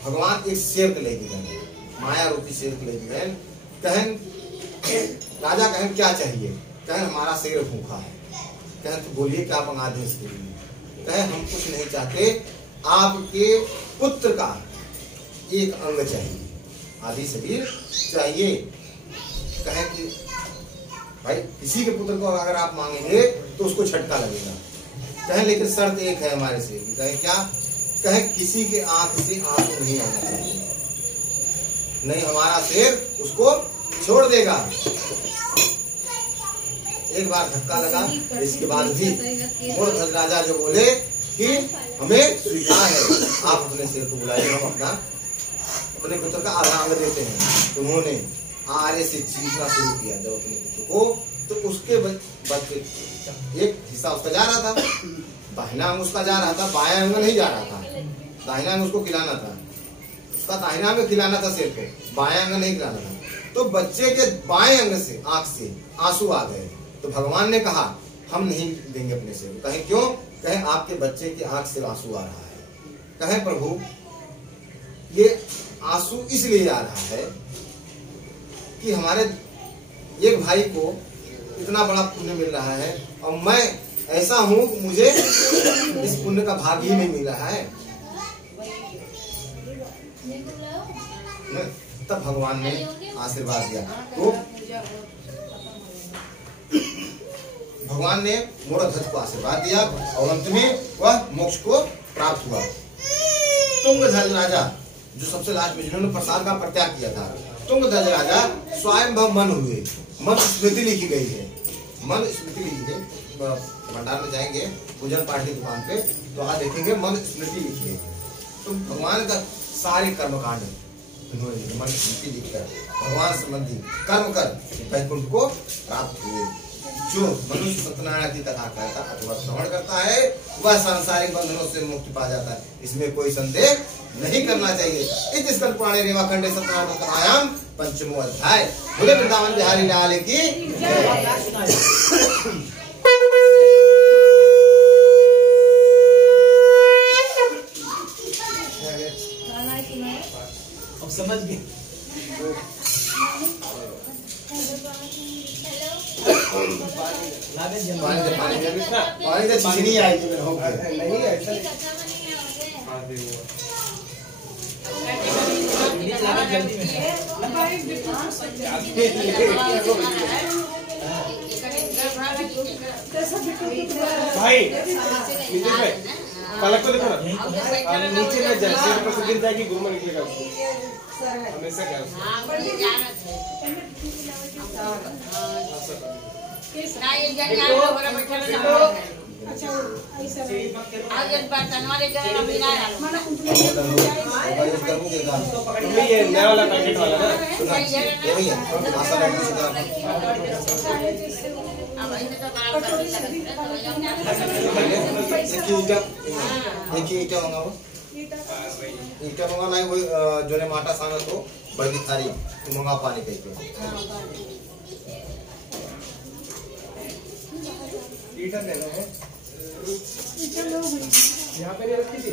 भगवान एक शेर को लेके गए माया रूपी शेर को लेके गए कहन राजा कहन क्या चाहिए कहन हमारा शेर भूखा है कहन तो बोलिए क्या मंगा दें इसके लिए कहे हम कुछ नहीं चाहते आपके पुत्र का एक अंग चाहिए आदि शरीर चाहिए कहे कि भाई किसी के पुत्र को अगर आप मांगेंगे तो उसको झटका लगेगा कहे लेकिन शर्त एक है हमारे से कहे क्या कहे किसी के आंख से आंसू नहीं आना चाहिए नहीं हमारा शेर उसको छोड़ देगा। एक बार धक्का लगा इसके बाद भी मोर ध्वज राजा जो बोले कि हमें स्वीकार है आप अपने शेर को बुलाइए हम अपना अपने पुत्र का आधा अंग देते हैं। उन्होंने आरे से चीखना शुरू किया जब अपने पुत्र को तो उसके बच्चे एक हिस्सा उसका जा रहा था दाहिना अंग उसका जा रहा था बायां अंग नहीं जा रहा था दाहिना अंग उसको खिलाना था उसका दाहिना अंग खिलाना था शेर को बायां अंग नहीं खिलाना था तो बच्चे के बाएं अंग से आंख से आंसू आ गए तो भगवान ने कहा हम नहीं देंगे अपने शेर को कहे क्यों कहे आपके बच्चे की आंख से आंसू आ रहा है कहे प्रभु ये आंसू इसलिए आ रहा है कि हमारे एक भाई को इतना बड़ा पुण्य मिल रहा है और मैं ऐसा हूं मुझे इस पुण्य का भाग ही नहीं मिल रहा है। तब भगवान ने आशीर्वाद दिया तो भगवान ने मोर ध्वज को आशीर्वाद दिया और अंत में वह मोक्ष को प्राप्त हुआ। तुंगध्वज राजा जो सबसे लास्ट में जिन्होंने प्रसाद का प्रत्याग किया था तुंगध्वज राजा स्वयंभव मन हुए मन स्मृति लिखी गई है मन स्मृति लिखी है भंडार में जाएंगे पूजन पाठ की दुकान पे तो वहां देखेंगे मन स्मृति लिखी है तो भगवान का सारे कर्मकांड उन्होंने मन स्मृति लिखकर भगवान संबंधी कर्म कर वैकुंठ को प्राप्त हुए। जो मनुष्य सत्यनारायण की कथा करता अथवा श्रवण करता है वह सांसारिक बंधनों से मुक्ति पा जाता है इसमें कोई संदेह नहीं करना चाहिए। इस पुराणे रेवा खंडे सत्यनारायण कथायाम पंचमो अध्याय बोले वृंदावन बिहारी लाल की जय। पानी तो चीज नहीं आई तो हो गया नहीं ऐसा जल्दी में भाई नीचे पे पलक को देखो ना नीचे में जैसे ऊपर से गिर जाएगी घूम निकलेगा उसको हमेशा क्या ये नया वाला पैकेट वाला ना ईटा मंगा नहीं वही जो ने माटा सांगा तो बड़ी सारी मंगा पानी कहीं ईटा लेना है यहाँ पे नहीं रखी थी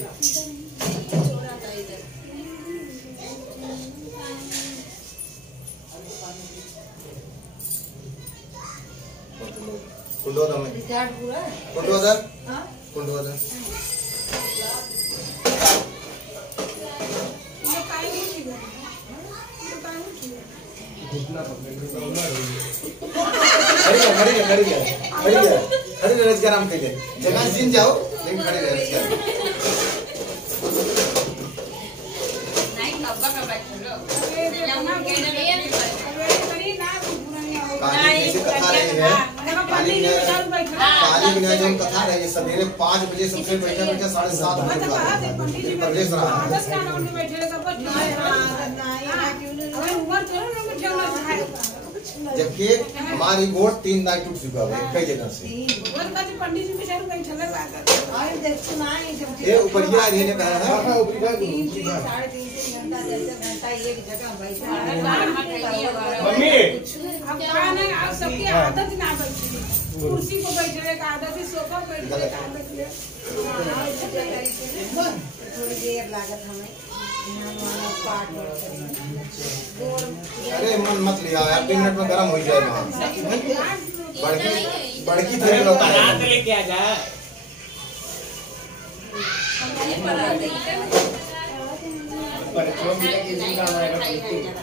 कुंडोदर में कुंडोदर कुंडोदर घुटना पकड़ खड़ी रह आराम करिए जगह जिन जाओ लेकिन खड़ी रह पानी जो कथा रही है सवेरे 5 बजे सबसे बैठे 7:30 बजे जबकि हमारी वोट 3 नाइट टूट चुका है कई जगह से ये ऊपरिया ने कहा है मम्मी आप सबकी आदत ना बैठे कुर्सी को बैठने का आदत है सोफा पर बैठने का आदत है थोड़ी देर लागत हमें अरे मन मत लिया यार 3 मिनट में गर्म हो जाएगा बड़की थोड़ी लोग लेके आ जा पर जो मिला के इसका हमारा करते हैं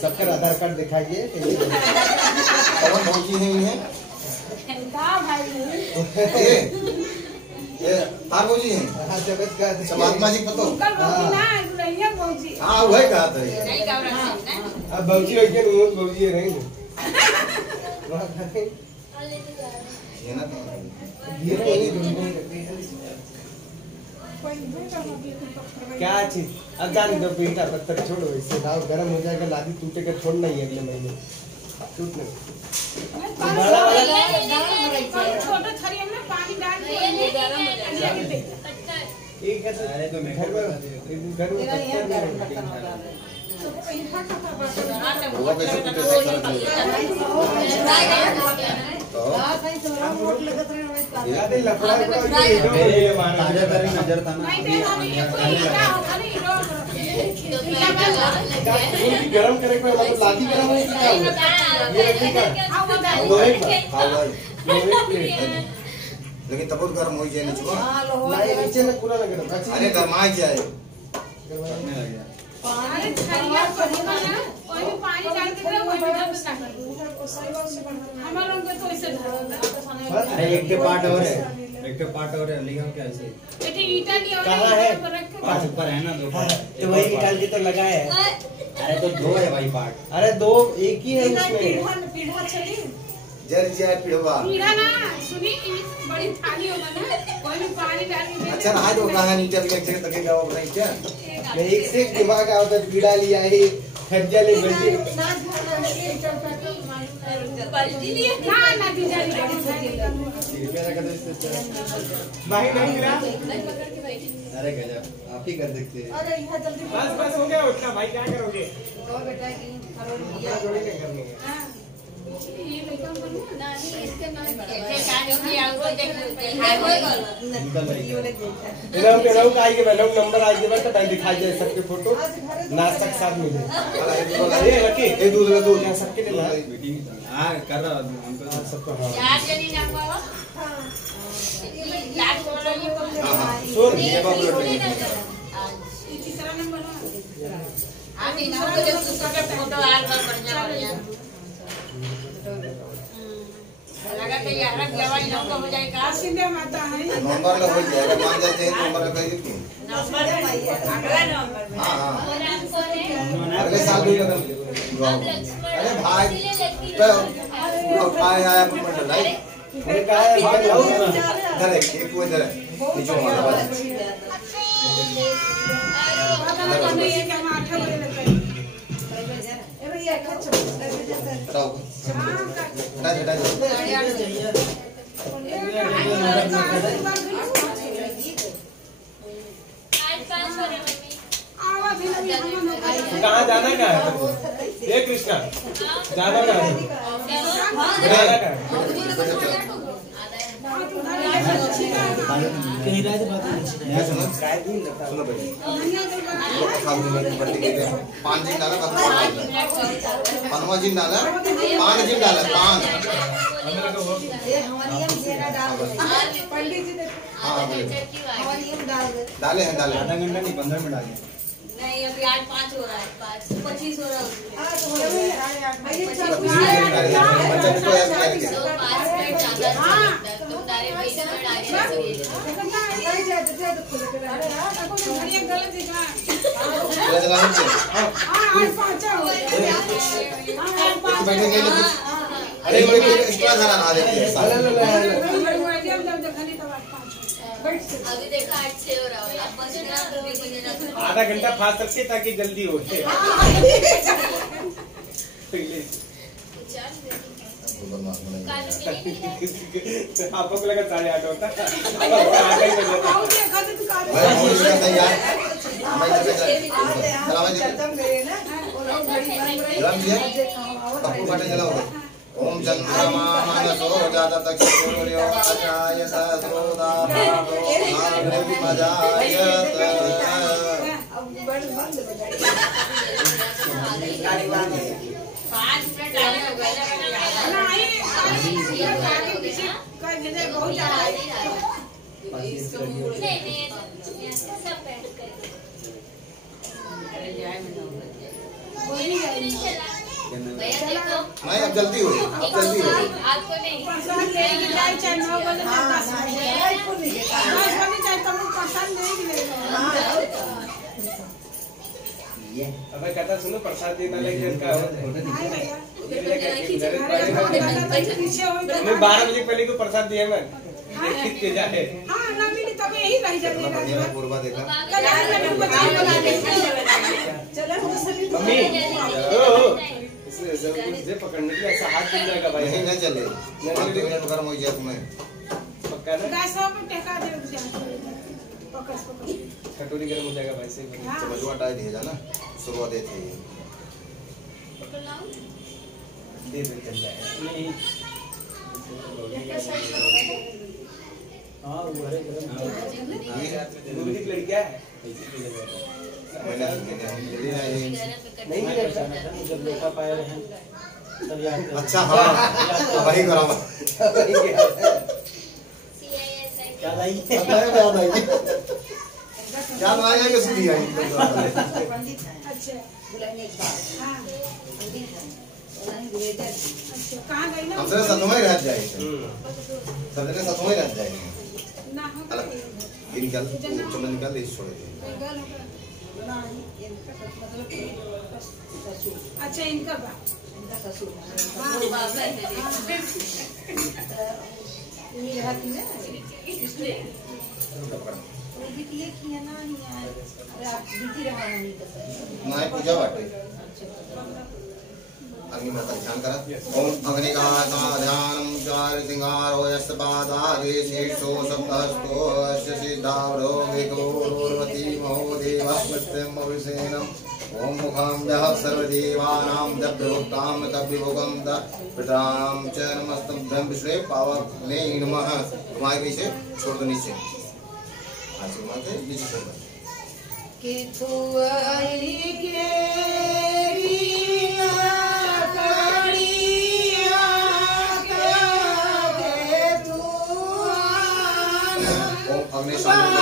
सबका आधार कार्ड दिखाइए कौन भौजी है ये तार भौजी है जगत का महात्मा जी पतो हाँ वही कहा था अब भौजी हो गया रोज भौजी रहेंगे ये ना क्या चीज अब जाने दो बेटा तब तक छोड़ो इससे दाव गर्म हो जाएगा लादी टूटेगा छोड़ना ही अगले महीने टूटने छोटा थरिया में पानी डाल के एक अरे तो घर में वो कैसे नजर था ना गरम करे लादी गरम लेकिन तब गर्म हो जाए नीचे में पूरा लगे अरे गरमा जाए अरे थरिया पानी डाल के हमारे लोग तो ऐसे अरे एक के पार्ट और है लिखा क्या ऐसे बेटे ईटा की और पांच ऊपर है ना 2 पार्ट तो वही निकाल के तो लगाया है अरे तो 2 है भाई पार्ट अरे 2 एक ही है इसमें पीढ़ा चली जल जाए पिड़वा पीढ़ा ना सुनी बड़ी थाली होगा ना कोई भी पानी डाल के अच्छा आज वो कहानी नीचे भी एक जगह तकेगा वो नहीं क्या मैं एक से दिमाग आता है कीड़ा लिया है खर्चा ले बल्टी ना ना दीजिए भाई नहीं गिरा अरे गजब आप ही कर सकते हैं अरे यहाँ जल्दी बस हो गया उठना भाई क्या करोगे और बेटा की जोड़ी के करने ये लेकर बोलो नानी इसके नाम लोग आएंगे लोग नंबर आएंगे बस तो दिखाई दे सबके फोटो नाश्ता के साथ मिले ये लकी ये दूध क्या सबके लिए हां कर रहा हूं हमको सबको यार जनी ना पावा लाट बोलो ये सुन ये बाबू तीसरा नंबर आप इन सबको जब सबके फोटो आएगा बढ़िया बढ़िया लगा तो यार जवान लोग हो जाएगा सीधे माता है नंबर का हो जाएगा मान जाते हैं नंबर का कह देती नंबर अगला नंबर हां हां अगले साल भी लगा अरे भाई तो आया मंडल है उनका है इधर एक वो इधर नीचे वाला बाबा ने ये क्या 8 बजे लगता है ए भैया अच्छा बताओ हटा कहाँ जाना क्या है ये कृष्णा जाना क्या है जाना क्या है कहीं राज बात नहीं सुनो भाई बढ़ती गई 5 दिन डाला पनवा दिन डाला 5 दिन डाला 5 पंडित जी डाले हैं डाले आधा घंटा नहीं 15 मिनट आ गए नहीं अभी 8-5 हो रहा है 25 हो रहा है बच्चा को याद करके तुम डायरेक्ट पैसे में डाल गलत दिखा बैठे गए अरे एक्स्ट्रा खाना खा देते हैं अभी देखा 8 से हो रहा है अब बस आधा घंटा खा सकते ताकि जल्दी हो आपको लगा 8:30 होता ओम चंद्रमा मनसो जाता तक्षुर्यो आचार्य सहस्रोदा नहीं अब जल्दी हो आपको नहीं अब कहता सुनो प्रसाद देना लेके का 12 बजे पहले को प्रसाद दिया मैं लिखित के जाए पूर्वा देखा मम्मी इसे पकड़ने के लिए ऐसा हाथ मिल जाएगा भाई नहीं नहीं चले पकड़ हो जाए तुम्हें पक्का ना कटोरी गर्म हो जाएगा भाई से समझवा टाइट भेजा ना शुरुआत थे दे चल जाएगा नहीं हां वो हरे गरम दूध की लड़कियां है नहीं जब देखा पाए हैं तब याद अच्छा हाँ वही करा याद आई याद आया कि सुनी आई हमसे सतों रह जाएगी सबने सतों रह जाएगी अलग निकल चलो निकल इस छोड़ दे अच्छा इनका ससुर नहीं पूजा बाटे अग्नि माता ध्यान करा ओम अग्नि का ध्यानम चार सिंगारो यस्य पादागे शीर्षो सप्तस्तो अस्य सिद्धावरो विकोर्वती महो देवस्मृत्यम अभिषेनम ओम मुखम यः सर्वदेवानां दभ्यभुक्तां कव्यभोगं पितरां च नमस्तुभ्यं विष्णु पावने नमः। तुम्हारे नीचे छोड़ दो, नीचे नीचे छोड़ दो। कि तू आई के अग्नि सामने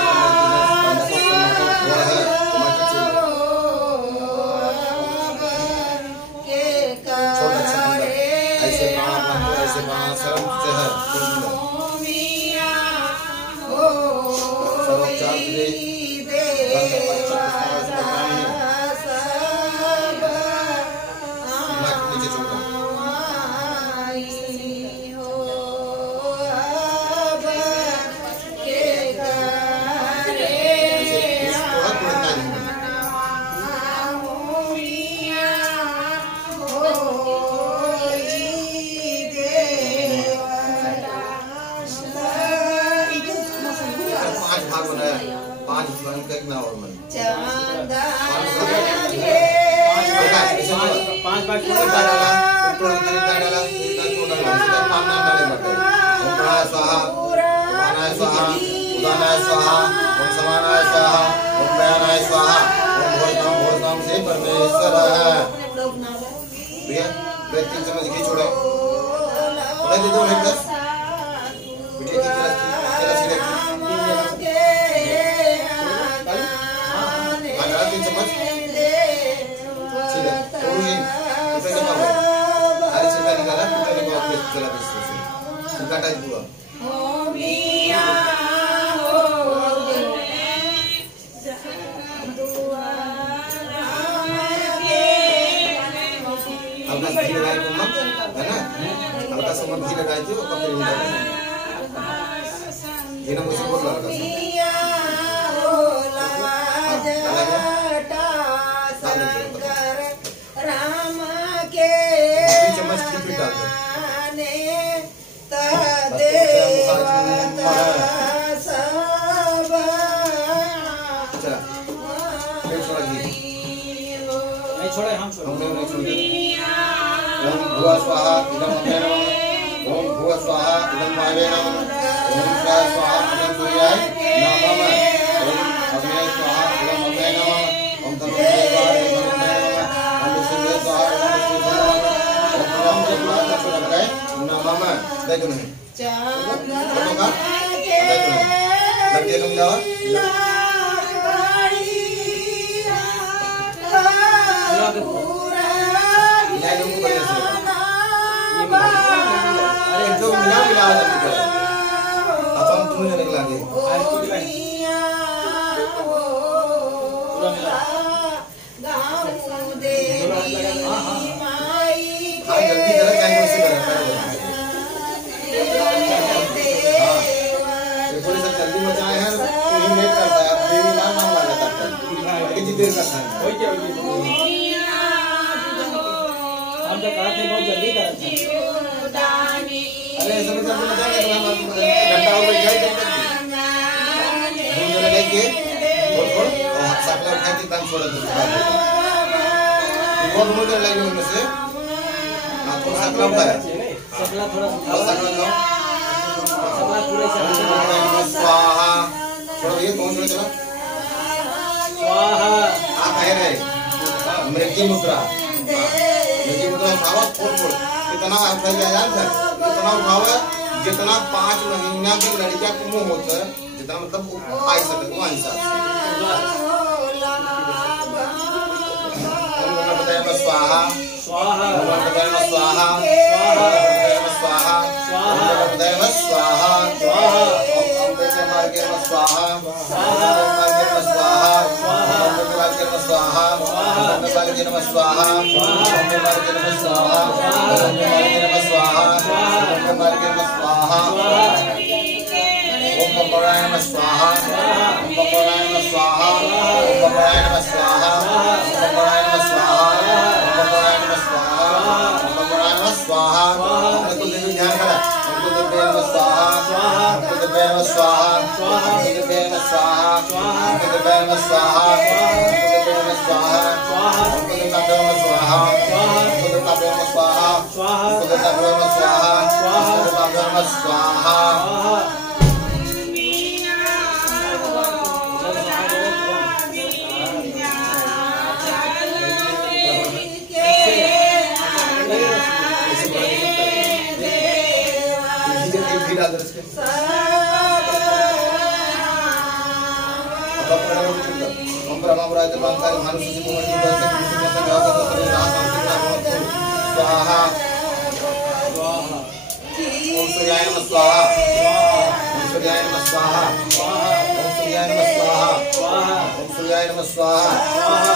मृत्यु मुद्रा उठावा कितना कितना उठावा जितना 5 महीना की लड़कियां को मुंह होता है जितना मतलब आई सकते वो हिसाब से स्वाहा स्वाहा स्वाहा स्वाहा स्वाहा स्वाहा स्वाहा स्वाहा स्वाहा कुदरताभ्यो नमः स्वाहा कुदरताभ्यो नमः स्वाहा कुदरताभ्यो नमः स्वाहा स्वाहा ओम सूर्याय नमः स्वाहा ओम सूर्याय नमः स्वाहा ओम सूर्याय नमः स्वाहा ओम सूर्याय नमः स्वाहा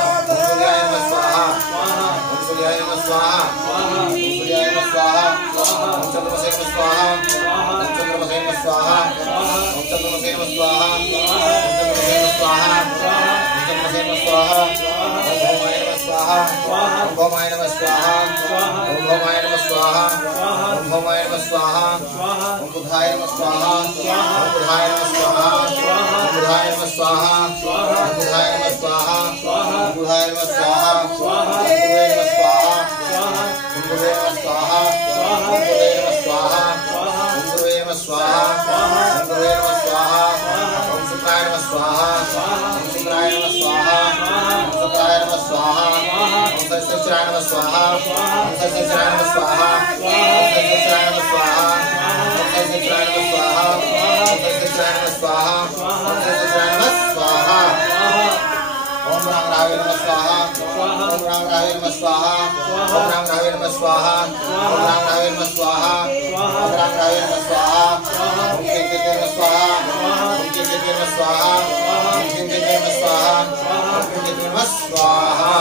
ओम सूर्याय नमः स्वाहा ओम सूर्याय नमः स्वाहा ओम सूर्याय नमः स्वाहा ओम चंद्रमसे नमः स्वाहा ओम चंद्रमसे नमः स्वाहा ओम चंद्रमसे नमः स्वाहा ओम चंद्रमसे नमः स्वाहा ओम चंद्रमसे नमः स्वाहा ओम भौमाय नमः स्वाहा ओम भौमाय नमः स्वाहा ओम भौमाय नमः स्वाहा ओम बुधाय नमः स्वाहा ओम बुधाय नमः स्वाहा ओम बुधाय नमः स्वाहा ओम बुधाय नमः स्वाहा ओम बुधाय नमः स्वाहा ओम गुरुवे नमः स्वाहा ओम गुरुवे नमः स्वाहा ओम गुरुवे नमः स्वाहा ओम गुरुवे नमः स्वाहा ओम गुरुवे नमः स्वाहा ओम शुक्राय नमः स्वाहा ओम शुक्राय नमः स्वाहा ओम शुक्राय नमः स्वाहा ओम सहस्राय नमः स्वाहा ओम सहस्राय नमः स्वाहा ओम सहस्राय नमः स्वाहा ओम सहस्राय नमः स्वाहा ओम सहस्राय नमः स्वाहा ओम सहस्राय नमः स्वाहा ओम राम रावे नमः स्वाहा ओम राम रावे नमः स्वाहा ओम राम रावे नमः स्वाहा ओम राम रावे नमः स्वाहा ओम राम रावे नमः स्वाहा ओम के नमः स्वाहा ओम के नमः स्वाहा ओम के नमः स्वाहा ओम के नमः स्वाहा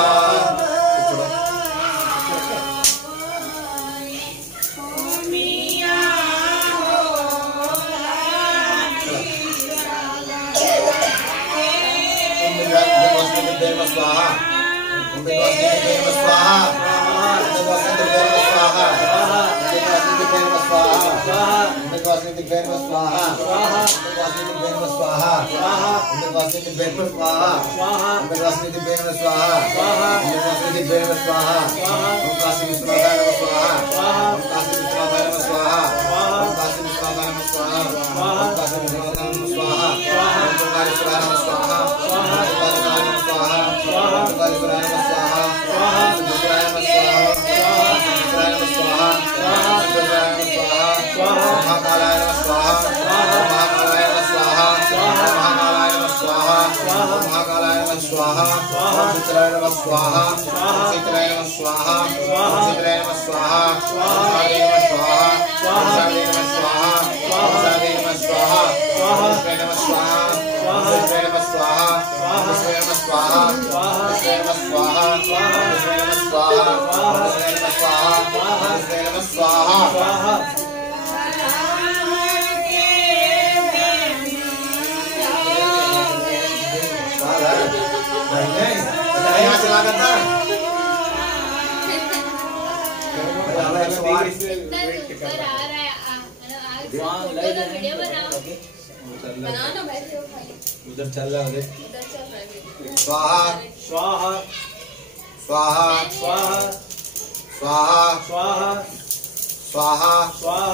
स्वाहा ओम देवास्ते स्वाहा ओम देवास्ते स्वाहा ओम देवास्ते स्वाहा ओम देवास्ते स्वाहा ओम देवास्ते स्वाहा ओम देवास्ते स्वाहा ओम देवास्ते स्वाहा ओम काशी विश्वनाथाय नमः स्वाहा ओम काशी विश्वनाथाय नमः स्वाहा ओम काशी विश्वनाथाय नमः स्वाहा ओम काशी विश्वनाथाय नमः स्वाहा ओम ओंकारेश्वराय नमः स्वाहा ओम ओंकारेश्वराय नमः स्वाहा ओम ओंकारेश्वराय नमः स्वाहा ओम सिद्धेश्वराय नमः स्वाहा ओम सिद्धेश्वराय नमः स्वाहा ओम सिद्धेश्वराय नमः स्वाहा ओम महाकालाय नमः स्वाहा ओम महाकालाय नमः स्वाहा ओम महाकालाय नमः स्वाहा ओम महाकालाय नमः स्वाहा ओम शीतलाय नमः स्वाहा ओम शीतलाय नमः स्वाहा ओम शीतलाय नमः स्वाहा ओम शांति नमः स्वाहा ओम शांति नमः स्वाहा ओम शांति नमः स्वाहा ओम विष्णु नमः स्वाहा ओम विष्णु नमः स्वाहा ओम विष्णु नमः स्वाहा ओम विष्णु नमः स्वाहा ओम विष्णु नमः स्वाहा ओम विष्णु नमः स्वाहा ओम विष्णु नमः स्वाहा यहाँ से लागत था उधर चल रहा है स्वाहा स्वाहा स्वाहा स्वाहा स्वाहा स्वाहा स्वाहा स्वाहा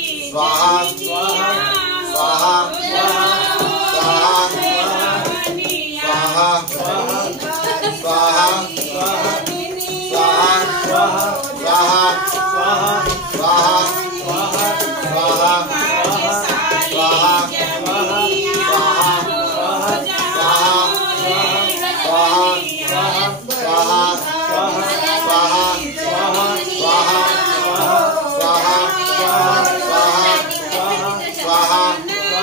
स्वाहा स्वाहा स्वाहा स्वाहा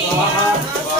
स्वाहा स्वाहा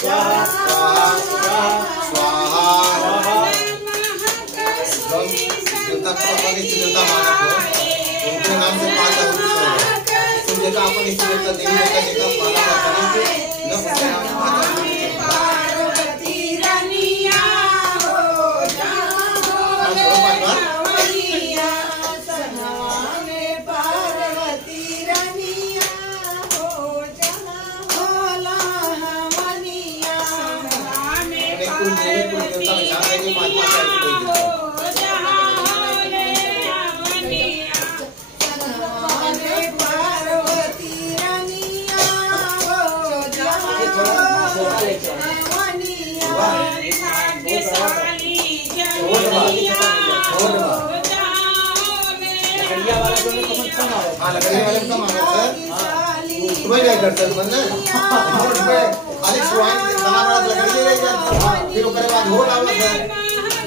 स्वाहा स्वाहा स्वाहा देवता को अपन इष्ट देवता माना को उनके नाम से 5 आहुति होगा तो जगह अपन इष्ट देवता देवी देवता जगह माना जाता है न उसके नाम से 5 आहुति पार्वती रनिया हो जाओ पार्वती रनिया हो कुल देवी कुल देवता में ध्यान देंगे 5 आहुति देंगे हाँ लकड़ी वाले का मानो सर तुम्हें क्या करते हैं बनना और पे खाली सुहान बना बना लकड़ी ले जाते फिर उसके बाद हो लाओ सर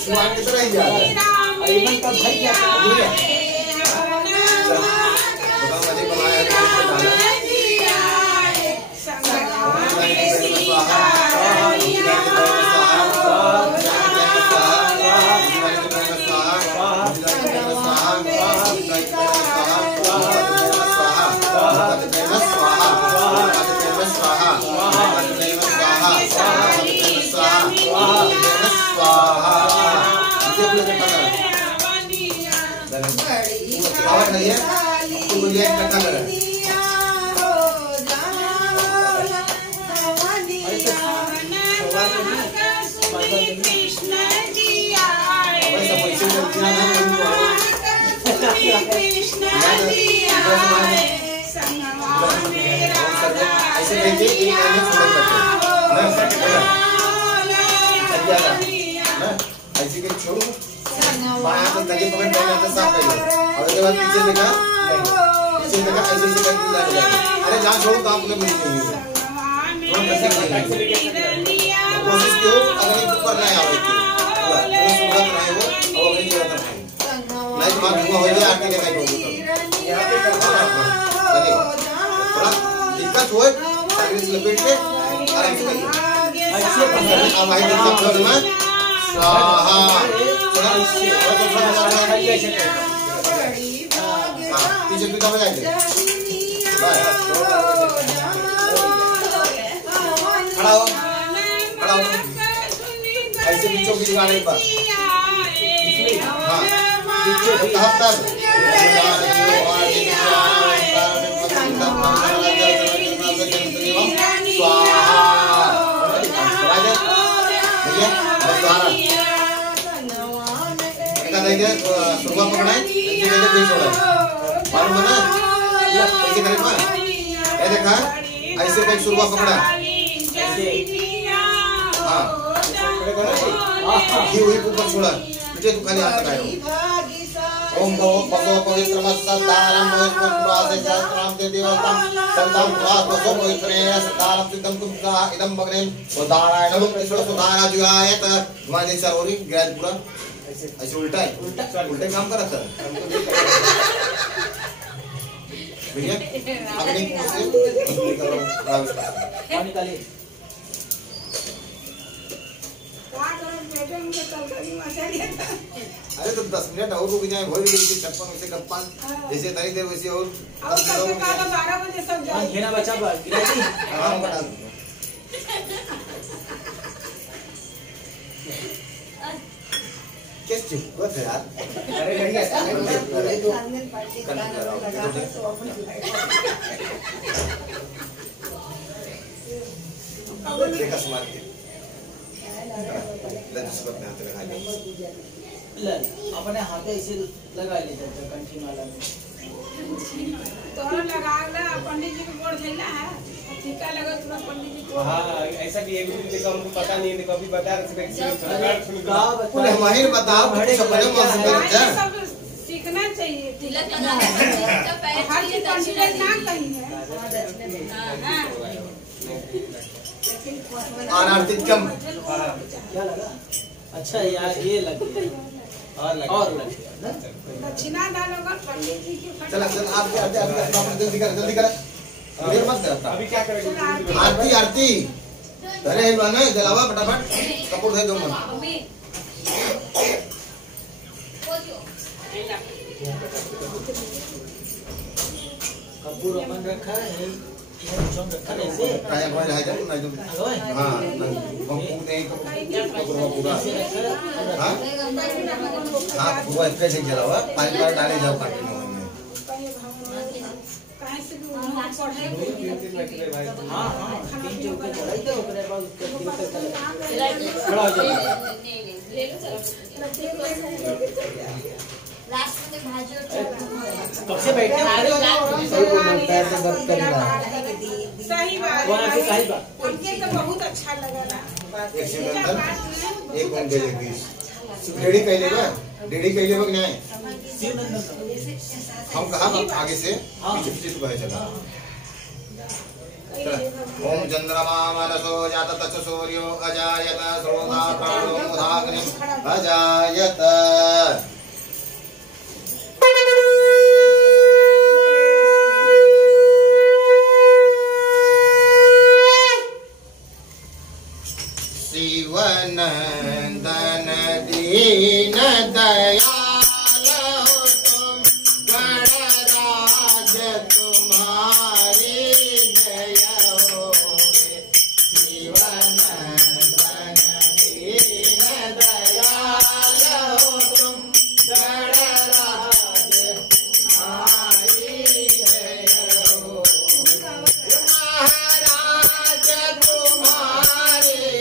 सुहान की तरह ही जाता है अलीमन का भाई क्या बता मुझे बनाया है आवाज नहीं है तो ये इकट्ठा करें ऐसे देखिए ऐसे के छोड़ो बाया तो तली पकड़ पहले तो साफ कर लो और उसके बाद पीछे देखा ऐसे ऐसे करके लग जाएगा अरे जहाँ छोड़ो तो आपने मुझे नहीं हो कोशिश करो अगर ये ऊपर नहीं आवे की सूरत रहे वो और अपनी जगह पर रहे नहीं मार हुआ हो जाए आगे क्या करोगे यहाँ पे चलिए थोड़ा दिक्कत हो ताकि इस लपेट के आराम से करिए अच्छे अब भाई देखो फ्लोर में स्वाहा पीछे पीछे में जाएंगे खड़ा हो ऐसे बीचों बीच गाने पर हाँ सुबह पकड़ा मालूम है ना ऐसे करेगा क्या देखा ऐसे कहीं सुबह पकड़ा हाँ ये वही ऊपर छोड़ा मुझे तू खाली हाथ लगाए ओम भगवो भगवो पवित्र मत्सदारम भगवो सहस्रनाम ते देवताम संतम वासो पवित्रेण सदारम सिद्धम कुंका इदम भगनेम उदाहरणम ईश्वर सुधारा जुआयत माने सरोरी ग्रह पूरा ऐसे उल्टा है उल्टे काम कर रहा था भैया अपनी से निकालिए अरे तो 10 मिनट और रुक जाए भोज गई 56 में से गप्पा जैसे तरी देर वैसे और 12 बजे सब जाए घेना बचा बा गिराई आराम बना किस चुप को थे यार अरे नहीं ऐसा नहीं तो अब देखा स्मार्ट के लज्जत में हाथ लगा ले अपने हाथ ऐसे लगा ले जाते कंठी माला में तो लगा ले पंडित जी को बोल देना है टीका लगा तुरंत पंडित जी को हाँ ऐसा भी एक दिन देखो हमको पता नहीं है कभी बता रहे थे पूरे हमारे बताओ कुछ अपने मन से कर जा सब सीखना चाहिए तिलक लगाना तो पैर हर चाहिए चीज पंडित ना कहीं है अनार्थित कम क्या लगा अच्छा यार ये लग गया और लग गया दक्षिणा डालोगा पंडित जी की चल चल आप जल्दी कर देर मत कर अभी क्या करेंगे आरती आरती अरे बना जलावा फटाफट कपूर दे दो मन कपूर अपन रखा है चौंक रखा है ऐसे काया भाई रह जा ना तुम हां हम पूरे कपूर पूरा हां हां पूरा इससे से जलावा पानी पर डाले जाओ काटने में हां हां तीन चौक पे चढ़ाई दो ओकरे बाद खड़ा हो जाओ कब से बैठे सही बात वहाँ से सही बात उनके तो बहुत अच्छा लगा एक सेकंड एक घंटे लगी रेडी कह लेगा कि नहीं हम कहा आगे से पीछे पीछे तो चला ओम चंद्रमा मनसो जात तच्च सूर्यो अजायत श्रोता प्राणो मुधाग्निम अजायत शिवनंदन दीन दयाल हो तुम गणराज तुम्हारी जय हो शिवनंदन दीन दयाल हो तुम गणराज तुम्हारी जय हो महाराज तुम्हारे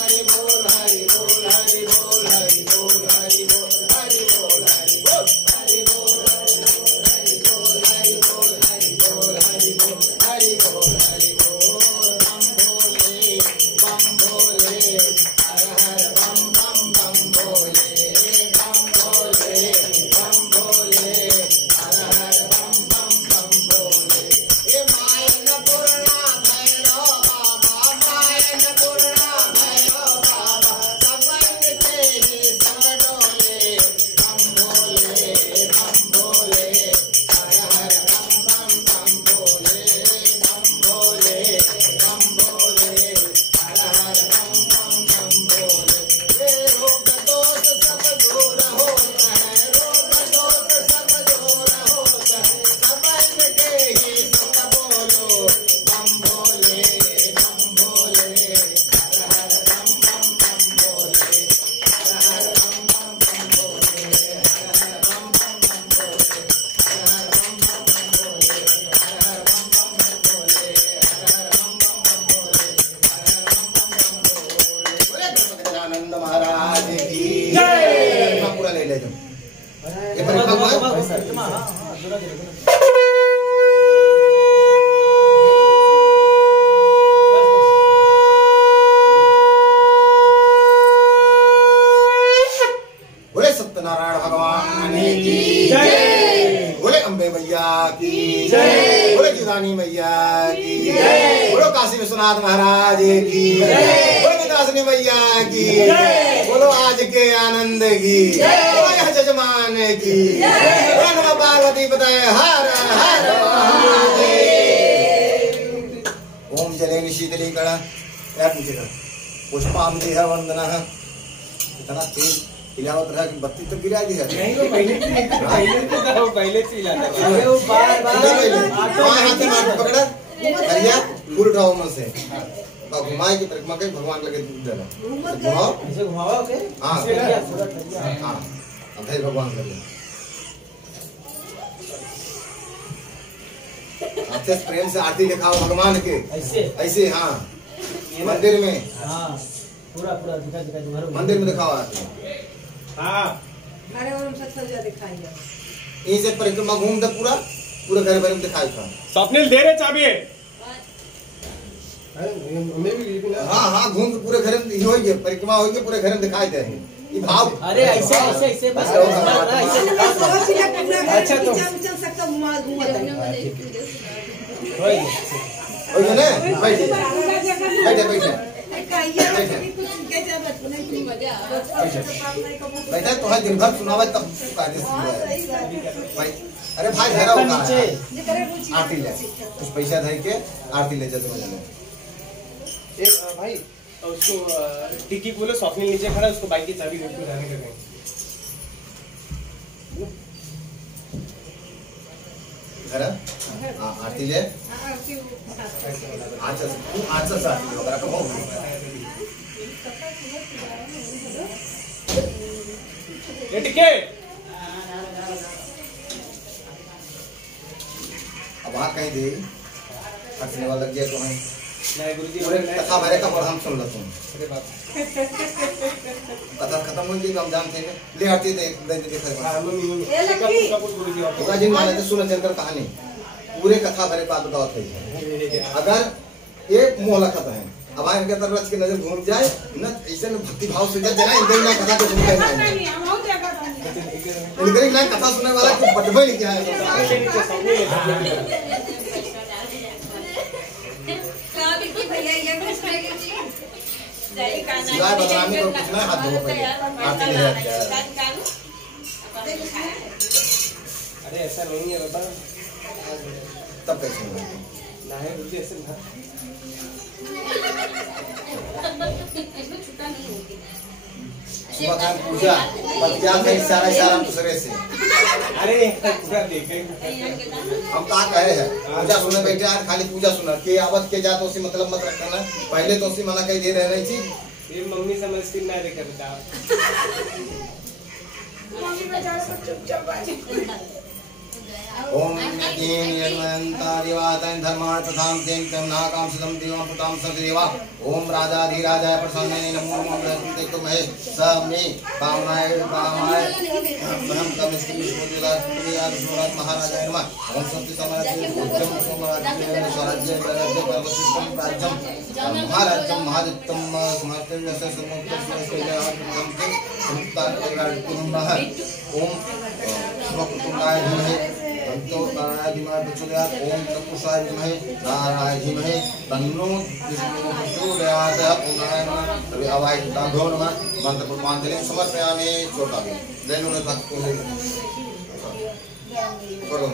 हरि बोल ले जाओ ये परिक्रमा बोले सत्यनारायण भगवान की जय, बोले अम्बे मैया की जय, बोले जीवानी मैया की जय, बोलो काशी विश्वनाथ महाराज की जय, बोलो विदासनी मैया की जय, बोलो आज के आनंद की जय, जजमान की जय, बोलो पार्वती पते हर हर महादेव। ओम जलेन शीतली कड़ा क्या पूछेगा पुष्पांजलि है वंदना है इतना तेज हिलावत रहा कि बत्ती तो गिरा दी है नहीं वो पहले से हिलाता है वो बार हाथ में पकड़ा भैया फूल उठाओ मन से घुमाए की परिक्रमा के भगवान लगे दूध देना घुमाओ ऐसे घुमाओ के हाँ हाँ अब भाई भगवान लगे अच्छे प्रेम से आरती दिखाओ भगवान के ऐसे ऐसे हाँ मंदिर में हाँ पूरा पूरा दिखा दिखा घर मंदिर में दिखाओ आरती हाँ अरे और हम सब दिखाइए यहीं से परिक्रमा घूम दे पूरा पूरे घर भर में दिखाई था स्वप्निल दे रहे चाबी हाँ हाँ घूम के पूरे घर में होगी परिक्रमा होगी पूरे घर में दिखाई दे ये भाव अरे ऐसे ऐसे ऐसे बस अच्छा तो चल सकता घुमा ओए ना बैठे बैठे बैठे बैठा तो है दिन भर सुनावे तब भाई अरे भाई घेरा होगा आरती ले कुछ पैसा दे के आरती ले जाते एक भाई उसको टिक्की बोलो स्वप्निल नीचे खड़ा उसको बाइक की चाबी दे के जाने का घर आरती ले अच्छा आरती वगैरह का हो ये टिक्के अब वहाँ कहीं दे हंसने वाला लग गया तो है नहीं गुरुजी पूरे कथा भरे का और हम सुन लो तुम अरे बाप कथा खत्म हो गई हम जानते हैं ले आरती दे हां मम्मी कपूर गुरुजी होगा जिन माने तो सुन चंद्र कहानी पूरे कथा भरे बात बताओ थे अगर एक मोहला कथा है अब इनके तरफ रच के नजर घूम जाए न ऐसे में भक्ति भाव से जना इनके ना कथा तो सुनते नहीं हम हो क्या करता इनके ना कथा सुनने वाला को बटबे नहीं क्या सिवाय बदनामी और कुछ ना हाथ धो पहले आरती ले अरे ऐसा नहीं है बाबा तब कैसे होगा ना है गुरुजी ऐसे ना सुबह खान पूजा बतियात है इशारा दूसरे से अरे पूरा देखे हम कहा कहे हैं पूजा सुनने बैठे यार खाली पूजा सुना के आवत के जा तो उसी मतलब मत रखना पहले तो उसी मना कही दे रहे थी ये मम्मी समझती ना रे करता मम्मी में जा सब चुपचाप ओम यज्ञेन यज्ञान्तादिवातन धर्मान् तथां तें नाकां सुदं देवां पुतां सदेवा ओम राजाधिराजाय प्रसन्ने नमो नमः तेतो महे स मे कामनाय परम तमस्ति विष्णुराज सुराज महाराजाय नमः ओम सत्य समाराज्य पूज्यं सोमराज्य स्वराज्य राज्य परवशिष्टं राज्यं महाराज्यं महादित्यं समर्थ्य समुक्त सुरस्कैलाहं समुक्तान् ओम वक्रतुण्डाय धीमहि तन्नोर्ताराय धीमहि प्रचोदयात् ओम तत्पुरुषाय धीमहि नारायणाय धीमहि तन्नो विष्णुः प्रचोदयात् ओम नारायण नमः तभी आवाज दाघो नमः मंत्र पुष्पांजलि समर्पयामि छोटा देनो ने तक को करो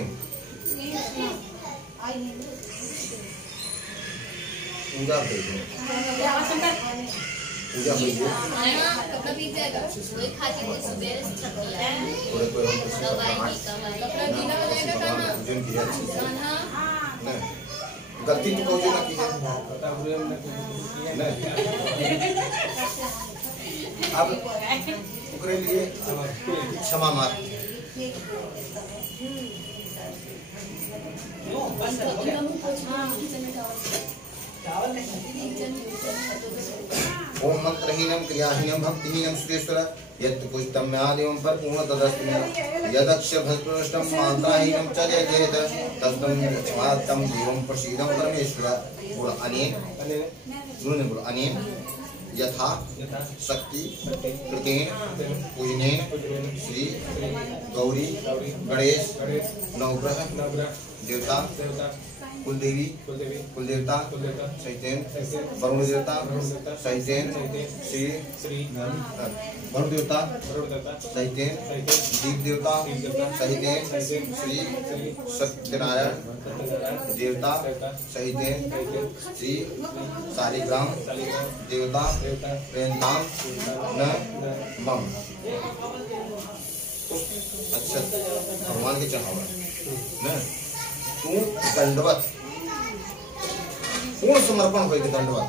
पूजा करो पूजा हुई है कपड़ा भी जाएगा वही खा के सुबह छपी है थोड़े कोई हम कुछ कपड़ा गीला हो जाएगा खाना पूजन किया हाँ नहीं गलती तो कोई ना कीजिए पता हुए हमने किया नहीं अब उकरे लिए क्षमा मार ओम मंत्रहीनम क्रियाहीनम भक्तिहीनम सुरेश्वर यत् पुष्टम्यादिवं पर पूर्ण तदस्मि यदक्षर भस्पृष्टम मात्राहीनम च जयेत तद्दम क्षमात्तम देवं प्रसीदं परमेश्वर। बोल अनेन गुरु ने बोल अनेन यथा शक्ति कृतेन पूजनेन श्री गौरी गणेश नवग्रह देवता कुलदेवी कुलदेवता सहितेन वरुण देवता सहितेन श्री वरुण देवता सहितेन दीप देवता सहितेन श्री सत्यनारायण देवता सहितेन श्री शालिग्राम देवता प्रेमधाम न मम। अच्छा भगवान के चढ़ावा न तू दंडवत पूर्ण समर्पण हो दंडवत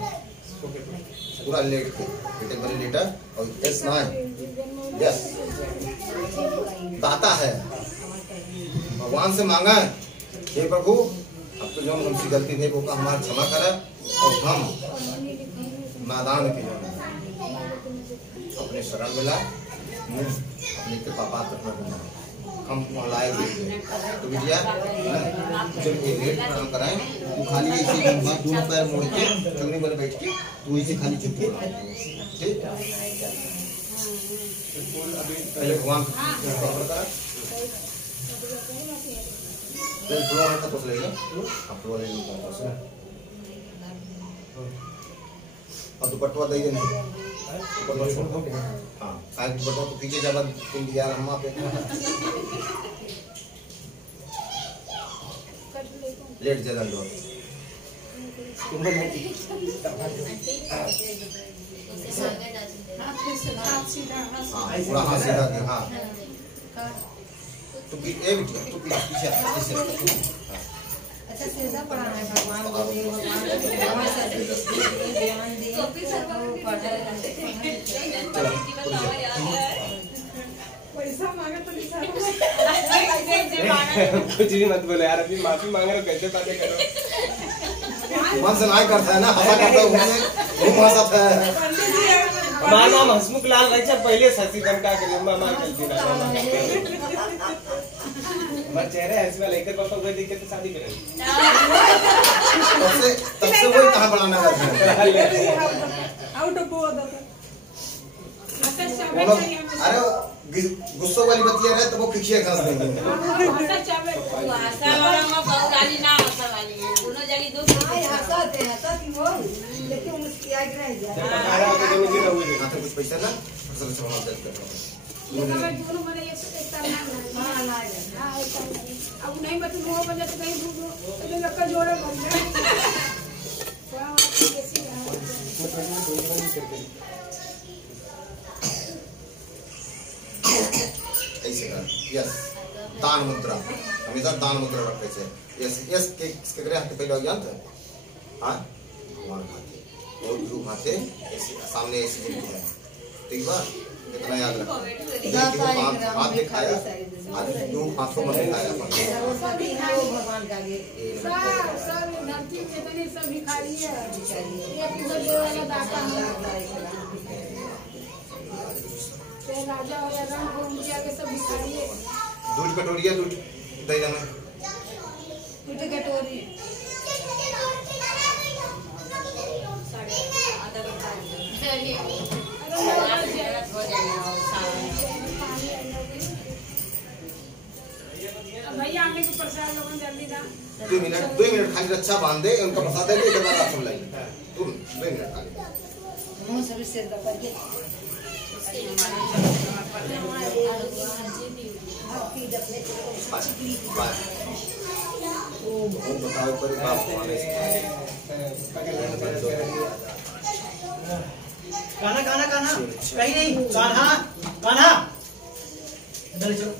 पूरा लेट के बेटे बड़े लेटर और यस ना यस दाता है भगवान से मांगा हे प्रभु अब तो जो हमसे गलती है वो हमारा क्षमा करे और हम नादान के अपने शरण मिला अपने कृपा पात्र हम लायक तो बिटिया जब ये लेट प्रणाम कराएं तू खाली इसी दोनों पैर मोड़ के चुगनी पर बैठ के तू इसे खाली चुप के ठीक पहले भगवान पकड़ कर फिर दो मिनट तक लेगा आप दो ले लो और दुपट्टा दे देना दुपट्टा छोड़ दो हां आज दुपट्टा तो पीछे जब तुम यार हम पे लेट जा दंडो पूरा हाथ सीधा के हां तो भी एक तो पीछे ऐसे अच्छा सीधा पढ़ाना है भगवान को दे भगवान से ज्ञान दे पैसा मांगे तो कुछ भी मत बोले यार, अभी माफी मांग रहे हो, कैसे बातें करो। मन से नहीं करता है ना, हवा करता है वो मौसम है। हमारा नाम हसमुख लाल रचा पहले ससी दमका के लंबा मार चलती ना हमारे चेहरे ऐसे वाले लेकर पापा कोई दिक्कत तो शादी करेंगे तब से वही कहां बनाना है आउट ऑफ बोर्ड अरे गुस्सो वाली बतिया रहे तो वो खिखिया खास देंगे आशा वाला में बहुत गाली ना आशा वाली है दोनों जगह दो हंसते हो लेकिन उसकी आग रह जाए हां तो कुछ पैसा ना फसल से बना देते दोनों मैंने एक करना हां ना अब नहीं बता वो बजा तो कहीं तो लक्का जोड़ा बन जाए ऐसे कर यस दान मुद्रा हमेशा दान मुद्रा रखते थे यस यस के करे हाथ पहले ज्ञान था हां भगवान खाते और गुरु खाते ऐसे सामने ऐसे जिंदगी है ठीक है इतना याद रखो हाथ दिखाया आज दो हाथों में दिखाया सरस्वती है वो भगवान का लिए सर धरती में इतनी सब भिखारी है एक उधर जो वाला दाता है राजा और राम को उनके आगे सब भिखारी है दूध कटोरिया दूध दे देना दूध कटोरी भैया हमने को प्रसाद लोगन जल्दी दा 2 मिनट खाली रक्षा बांध दे उनका प्रसाद दे दे बाद आप सब लाइए तुम 2 मिनट खाली मुंह से सिर दबा के बताओ पर बाप वाले कान्हा कान्हा कान्हा कहीं नहीं कान्हा कान्हा इधर चलो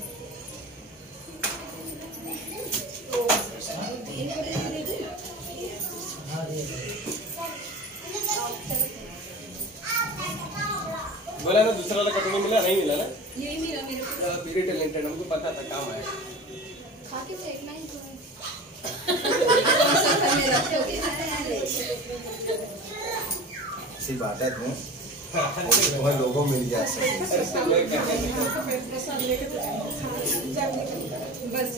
बोला ना दूसरा वाला कटोरी मिला नहीं मिला ना यही मिला मेरे को वेरी टैलेंटेड हमको पता था काम आया खा के देखना ही तो ऐसी बात है तुम तुम्हें लोगों मिल गया बस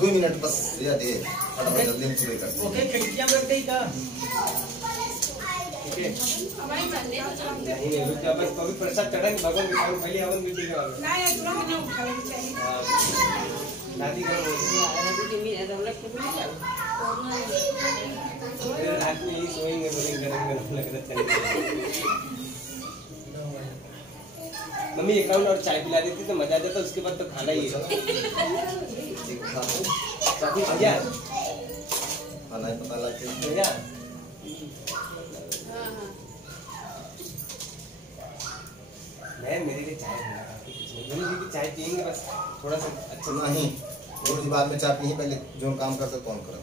2 मिनट बस या दे फटाफट जल्दी हम पूरे करते हैं। ओके खिड़कियां बन गई का ठीक है नहीं रुक जा बस कभी प्रसाद चढ़ाएंगे भगवान के सामने पहले हवन भी ठीक है नहीं तुरंत नहीं उठाना चाहिए दादी का रात में ही सोएंगे बोलेंगे गरम लग रहा है। मम्मी एक राउंड और चाय पिला देती तो मजा आ जाता, उसके बाद तो खाना ही है। साथी भैया खाना ही पता लगता है भैया मैं मेरे लिए चाय बना रहा हूँ, कुछ नहीं मेरी दीदी चाय पियेंगे बस थोड़ा सा अच्छा नहीं रोज बाद में चाय पी पहले जो काम करते कौन करे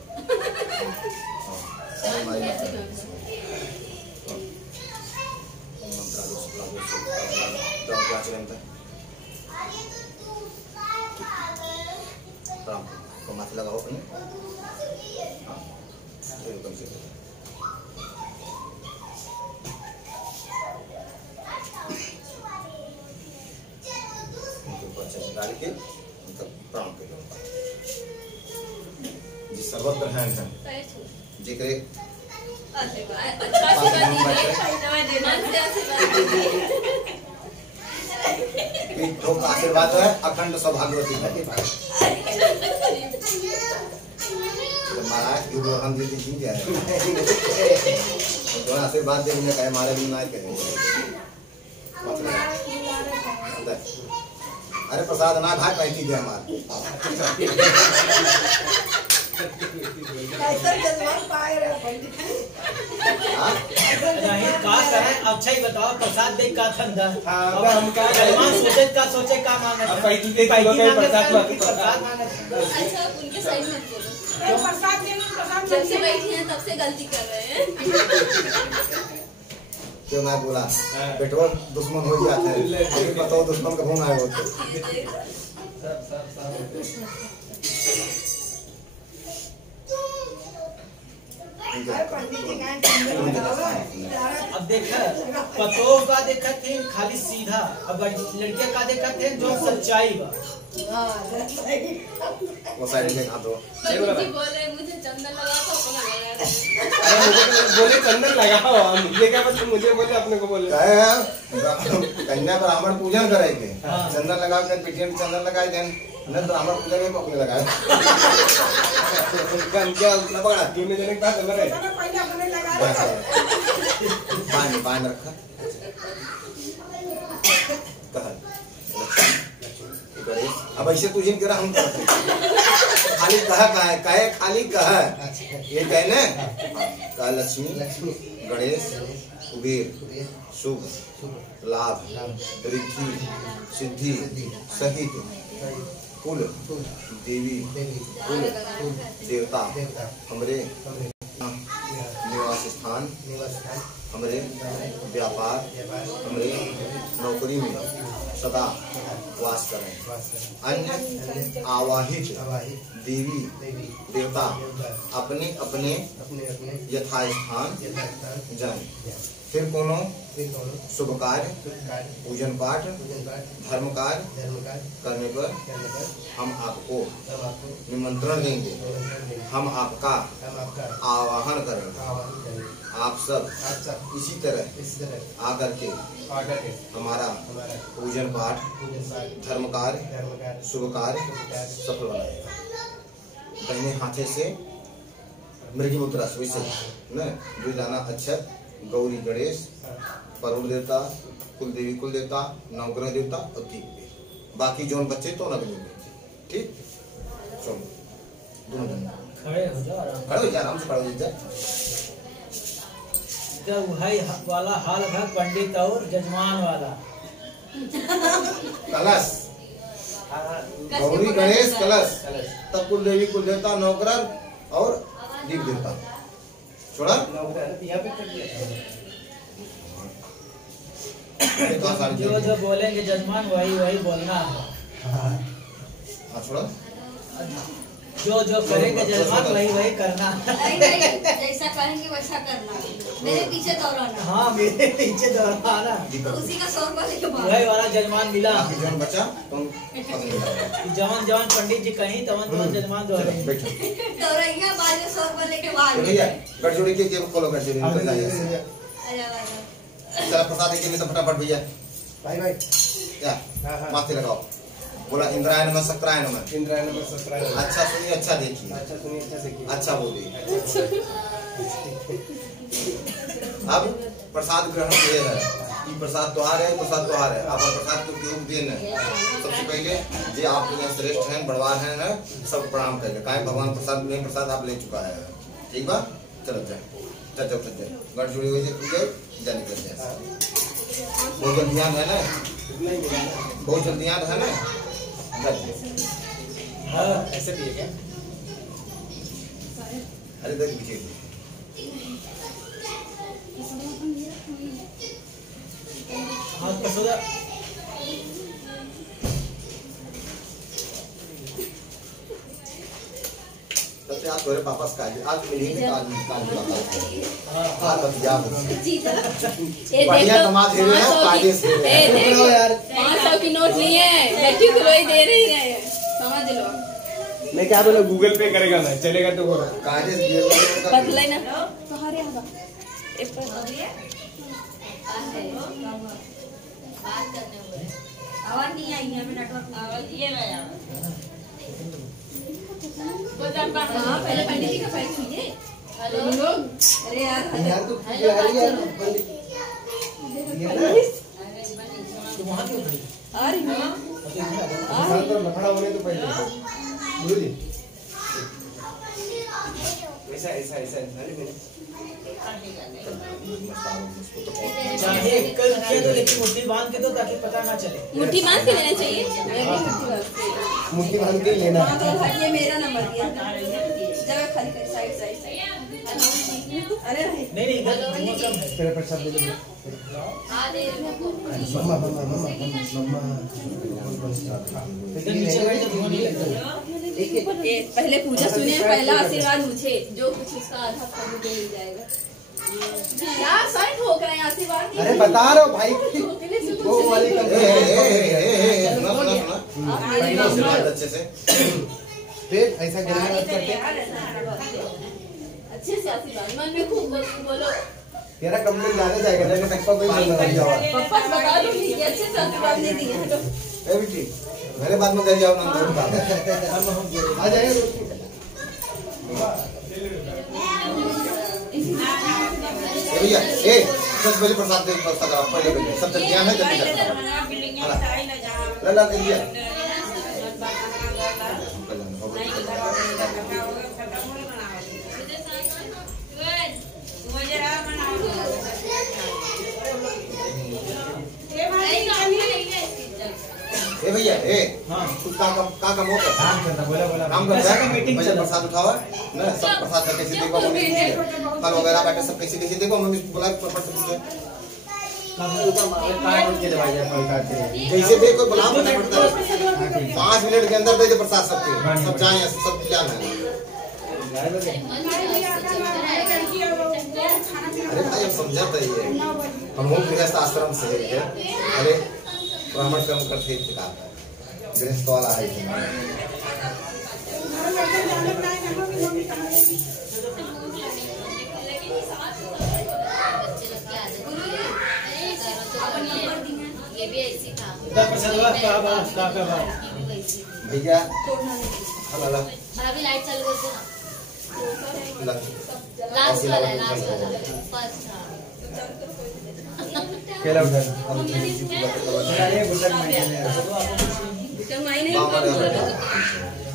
माथे लगाओ अपने कम से डाल के मतलब प्राण के जिस सर्वत्र हैं जिक्र आशीर्वाद है अखंड सौभाग्यवती महाराज हम दीदी जी क्या है आशीर्वाद देने कहे हमारे भी ना कहेंगे। अरे प्रसाद ना भाई पैती दे हमारे का करे अच्छा ही बताओ प्रसाद देख का धंधा अब हम का सोचे का मांगे पैती दे प्रसाद अच्छा उनके सही मत बोलो प्रसाद लेने प्रसाद जब से बैठी हैं तब से गलती कर रहे हैं क्यों मैं बोला पेट्रोल दुश्मन हो जाते हैं लेकिन बताओ दुश्मन का फोन आए होते अब देखा पतोह का देखा थे खाली सीधा, अब लड़कियां का देखा थे जो सच्चाई बा वो साइड में खा दो बोल रहे मुझे चंदन लगा तो बोले चंदन लगाओ मुझे क्या पता मुझे बोले अपने को बोले कन्या ब्राह्मण पूजन करेंगे चंदन लगा के पिटियन चंदन लगाए दें न ब्राह्मण पूजा के पकड़े लगाए क्या पकड़ा तीन जने के पास नंबर है पहले अपने लगा पान रखा अब ऐसे तुझे करा हम खाली कहे खाली कहे ये कहे ना लक्ष्मी गणेश कुबेर शुभ लाभ रिद्धि सिद्धि सहित कुल देवी कुल देवता हमरे निवास स्थान हमरे व्यापार हमरे नौकरी में सदा वास करें। अन्य आवाहित देवी देवता अपने अपने यथास्थान जाएं। फिर कोनो शुभ कार्य पूजन पाठ धर्म कार्य करने पर हम आपको निमंत्रण देंगे, हम आपका आवाहन करेंगे। आप सब इसी तरह आकर के हमारा पूजन पाठ धर्म कार्य शुभ कार्य सफल बनाएगा। पहले हाथे से मृगी मुद्रा वैसे न दुलाना अक्षत गौरी गणेश वरुण देवता कुल देवी कुल देवता नवग्रह देवता और दीप बाकी जो बच्चे तो न बनेंगे। ठीक चलो दोनों जन खड़े हो जाओ आराम से खड़े हो जा। जब भाई वाला हाल है पंडित और जजमान वाला कलश गौरी गणेश कलश तब कुल देवी कुल देवता नवग्रह और दीप देवता छोड़ा जो जो बोलेंगे जजमान वही वही बोलना है। छोड़ा जो करेंगे जजमान वही करना। जैसा करेंगे वैसा करना, मेरे पीछे दौड़ाना। हाँ मेरे पीछे दौड़ाना, उसी का 100 रुपया लेके वही वाला जजमान मिला। जौन बचा तुम जवान जवान पंडित जी कहीं तवन तवन जजमान दौड़ेंगे। दौड़ेंगे बाद में 100 रुपया लेके भाग भैया गठजोड़ी के जेब खोलो, गठजोड़ी निकल जाइए। चलो प्रसाद के लिए तो फटाफट भैया भाई भाई क्या माथे लगाओ। बोला इंद्राय नमः सक्राय नमः। इंद्राय नमः सक्राय नमः। अच्छा सुनिए, अच्छा देखिए, अच्छा सुनिए, अच्छा देखिए, अच्छा बोलिए। अब प्रसाद ग्रहण किए है, ये प्रसाद त्योहार है, प्रसाद त्योहार है। आप प्रसाद को उपयोग देना है। सबसे पहले जो आप यहाँ श्रेष्ठ हैं, बड़वार हैं ना, सब प्रणाम करेंगे। काहे भगवान प्रसाद में प्रसाद आप ले चुका है, ठीक बा। चलो जाए गढ़ जुड़ी हुई जाने कर जाए। बहुत जल्दी है ना, बहुत जल्दी है ना। ऐसे भी है क्या? अरे देख पीछे हाँ कसोदा सबसे आप थोड़े वापस आज मिलेंगे आज बढ़िया कमा दे रहे हैं, कायदे से यार 500 की नोट लिए बेटी को ही दे रही है, समझ लो। मैं क्या बोला, गूगल पे करेगा मैं, चलेगा तो बोलो। कायदे से बदले ना तुम्हारे आवा एक पर बात करने हुए आवाज नहीं आई है, नेटवर्क आवाज ये रहा। हाँ पहले पंडित जी का पैर छूइए। हेलो लोग, अरे यार तो तुम वहाँ क्यों खड़ी? आ रही हूँ। तो लफड़ा होने तो पहले बोलिए। ऐसा ऐसा ऐसा चाहे कर दिया तो लेकिन मुट्ठी बांध के दो ताकि पता ना चले। मुट्ठी बांध के लेना चाहिए। मुट्ठी बांध के लेना। हाँ तो ये मेरा नंबर दिया, जगह खाली कर, साइड साइड साइड। अरे नहीं इधर मौसम है। तेरे प्रसाद दे दो। मम्मा मम्मा मम्मा मम्मा इधर नीचे बैठ जा, धुआं नहीं लगता। पहले पूजा सुनिए, पहला आशीर्वाद मुझे, जो कुछ उसका आधा फल मुझे मिल जाएगा। यार सारे ठोक रहे हैं आशीर्वाद। अरे बता रहा हूँ भाई, वो वाली सुना अच्छे से फिर ऐसा गिरने करते। अच्छे से आशीर्वाद मन में खूब बोलो। तेरा कंप्लेंट जाने जाएगा, लेकिन पप्पा कोई नहीं जाओ। पप्पा बता दो कि अच्छे से आशीर्वाद नहीं दिए हैं तो ए बेटी मेरे बाद में कर जाओ ना, दो बात आ जाएगा। भैया ए सबसे पहले प्रसाद दे, प्रसाद आप पहले पहले सब जल्दी है, जल्दी ला ला के दिया। ए भैया ए हाँ कुछ का मोह कर काम करना, बोला काम कर कैसा मीटिंग भैया प्रसाद उठावा ना, सब प्रसाद का कैसे देखो मम्मी फल वगैरह बैठे सब कैसे कैसे देखो मम्मी बोला प्रसाद से पूछे काट के दवाई फल काट के जैसे देखो बुला पड़ता है 5 मिनट के अंदर दे दे प्रसाद सबके, सब जाए सब जाना है। अरे भाई अब समझा तो ये हम लोग गृहस्थ आश्रम से है। अरे ब्राह्मण कर्म करते थे गृहस्थ वाला है ये भी ऐसी था भैया। हला अभी लाइट चालू करते ना, लास्ट वाला है, लास्ट वाला फर्स्ट। केला उठा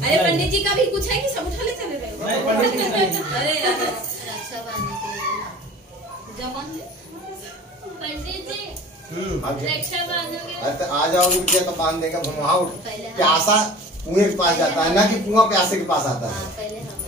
अरे पंडित जी का भी कुछ है कि सब उठा ले चले रहे हो? अरे रक्षा बांधने के लिए जमन पंडित जी रक्षा बांधोगे। अरे आ जाओगे बिटिया तो बांध देगा, वहाँ प्यासा कुएं के पास जाता है ना कि कुआं प्यासे के पास आता है। पहले हम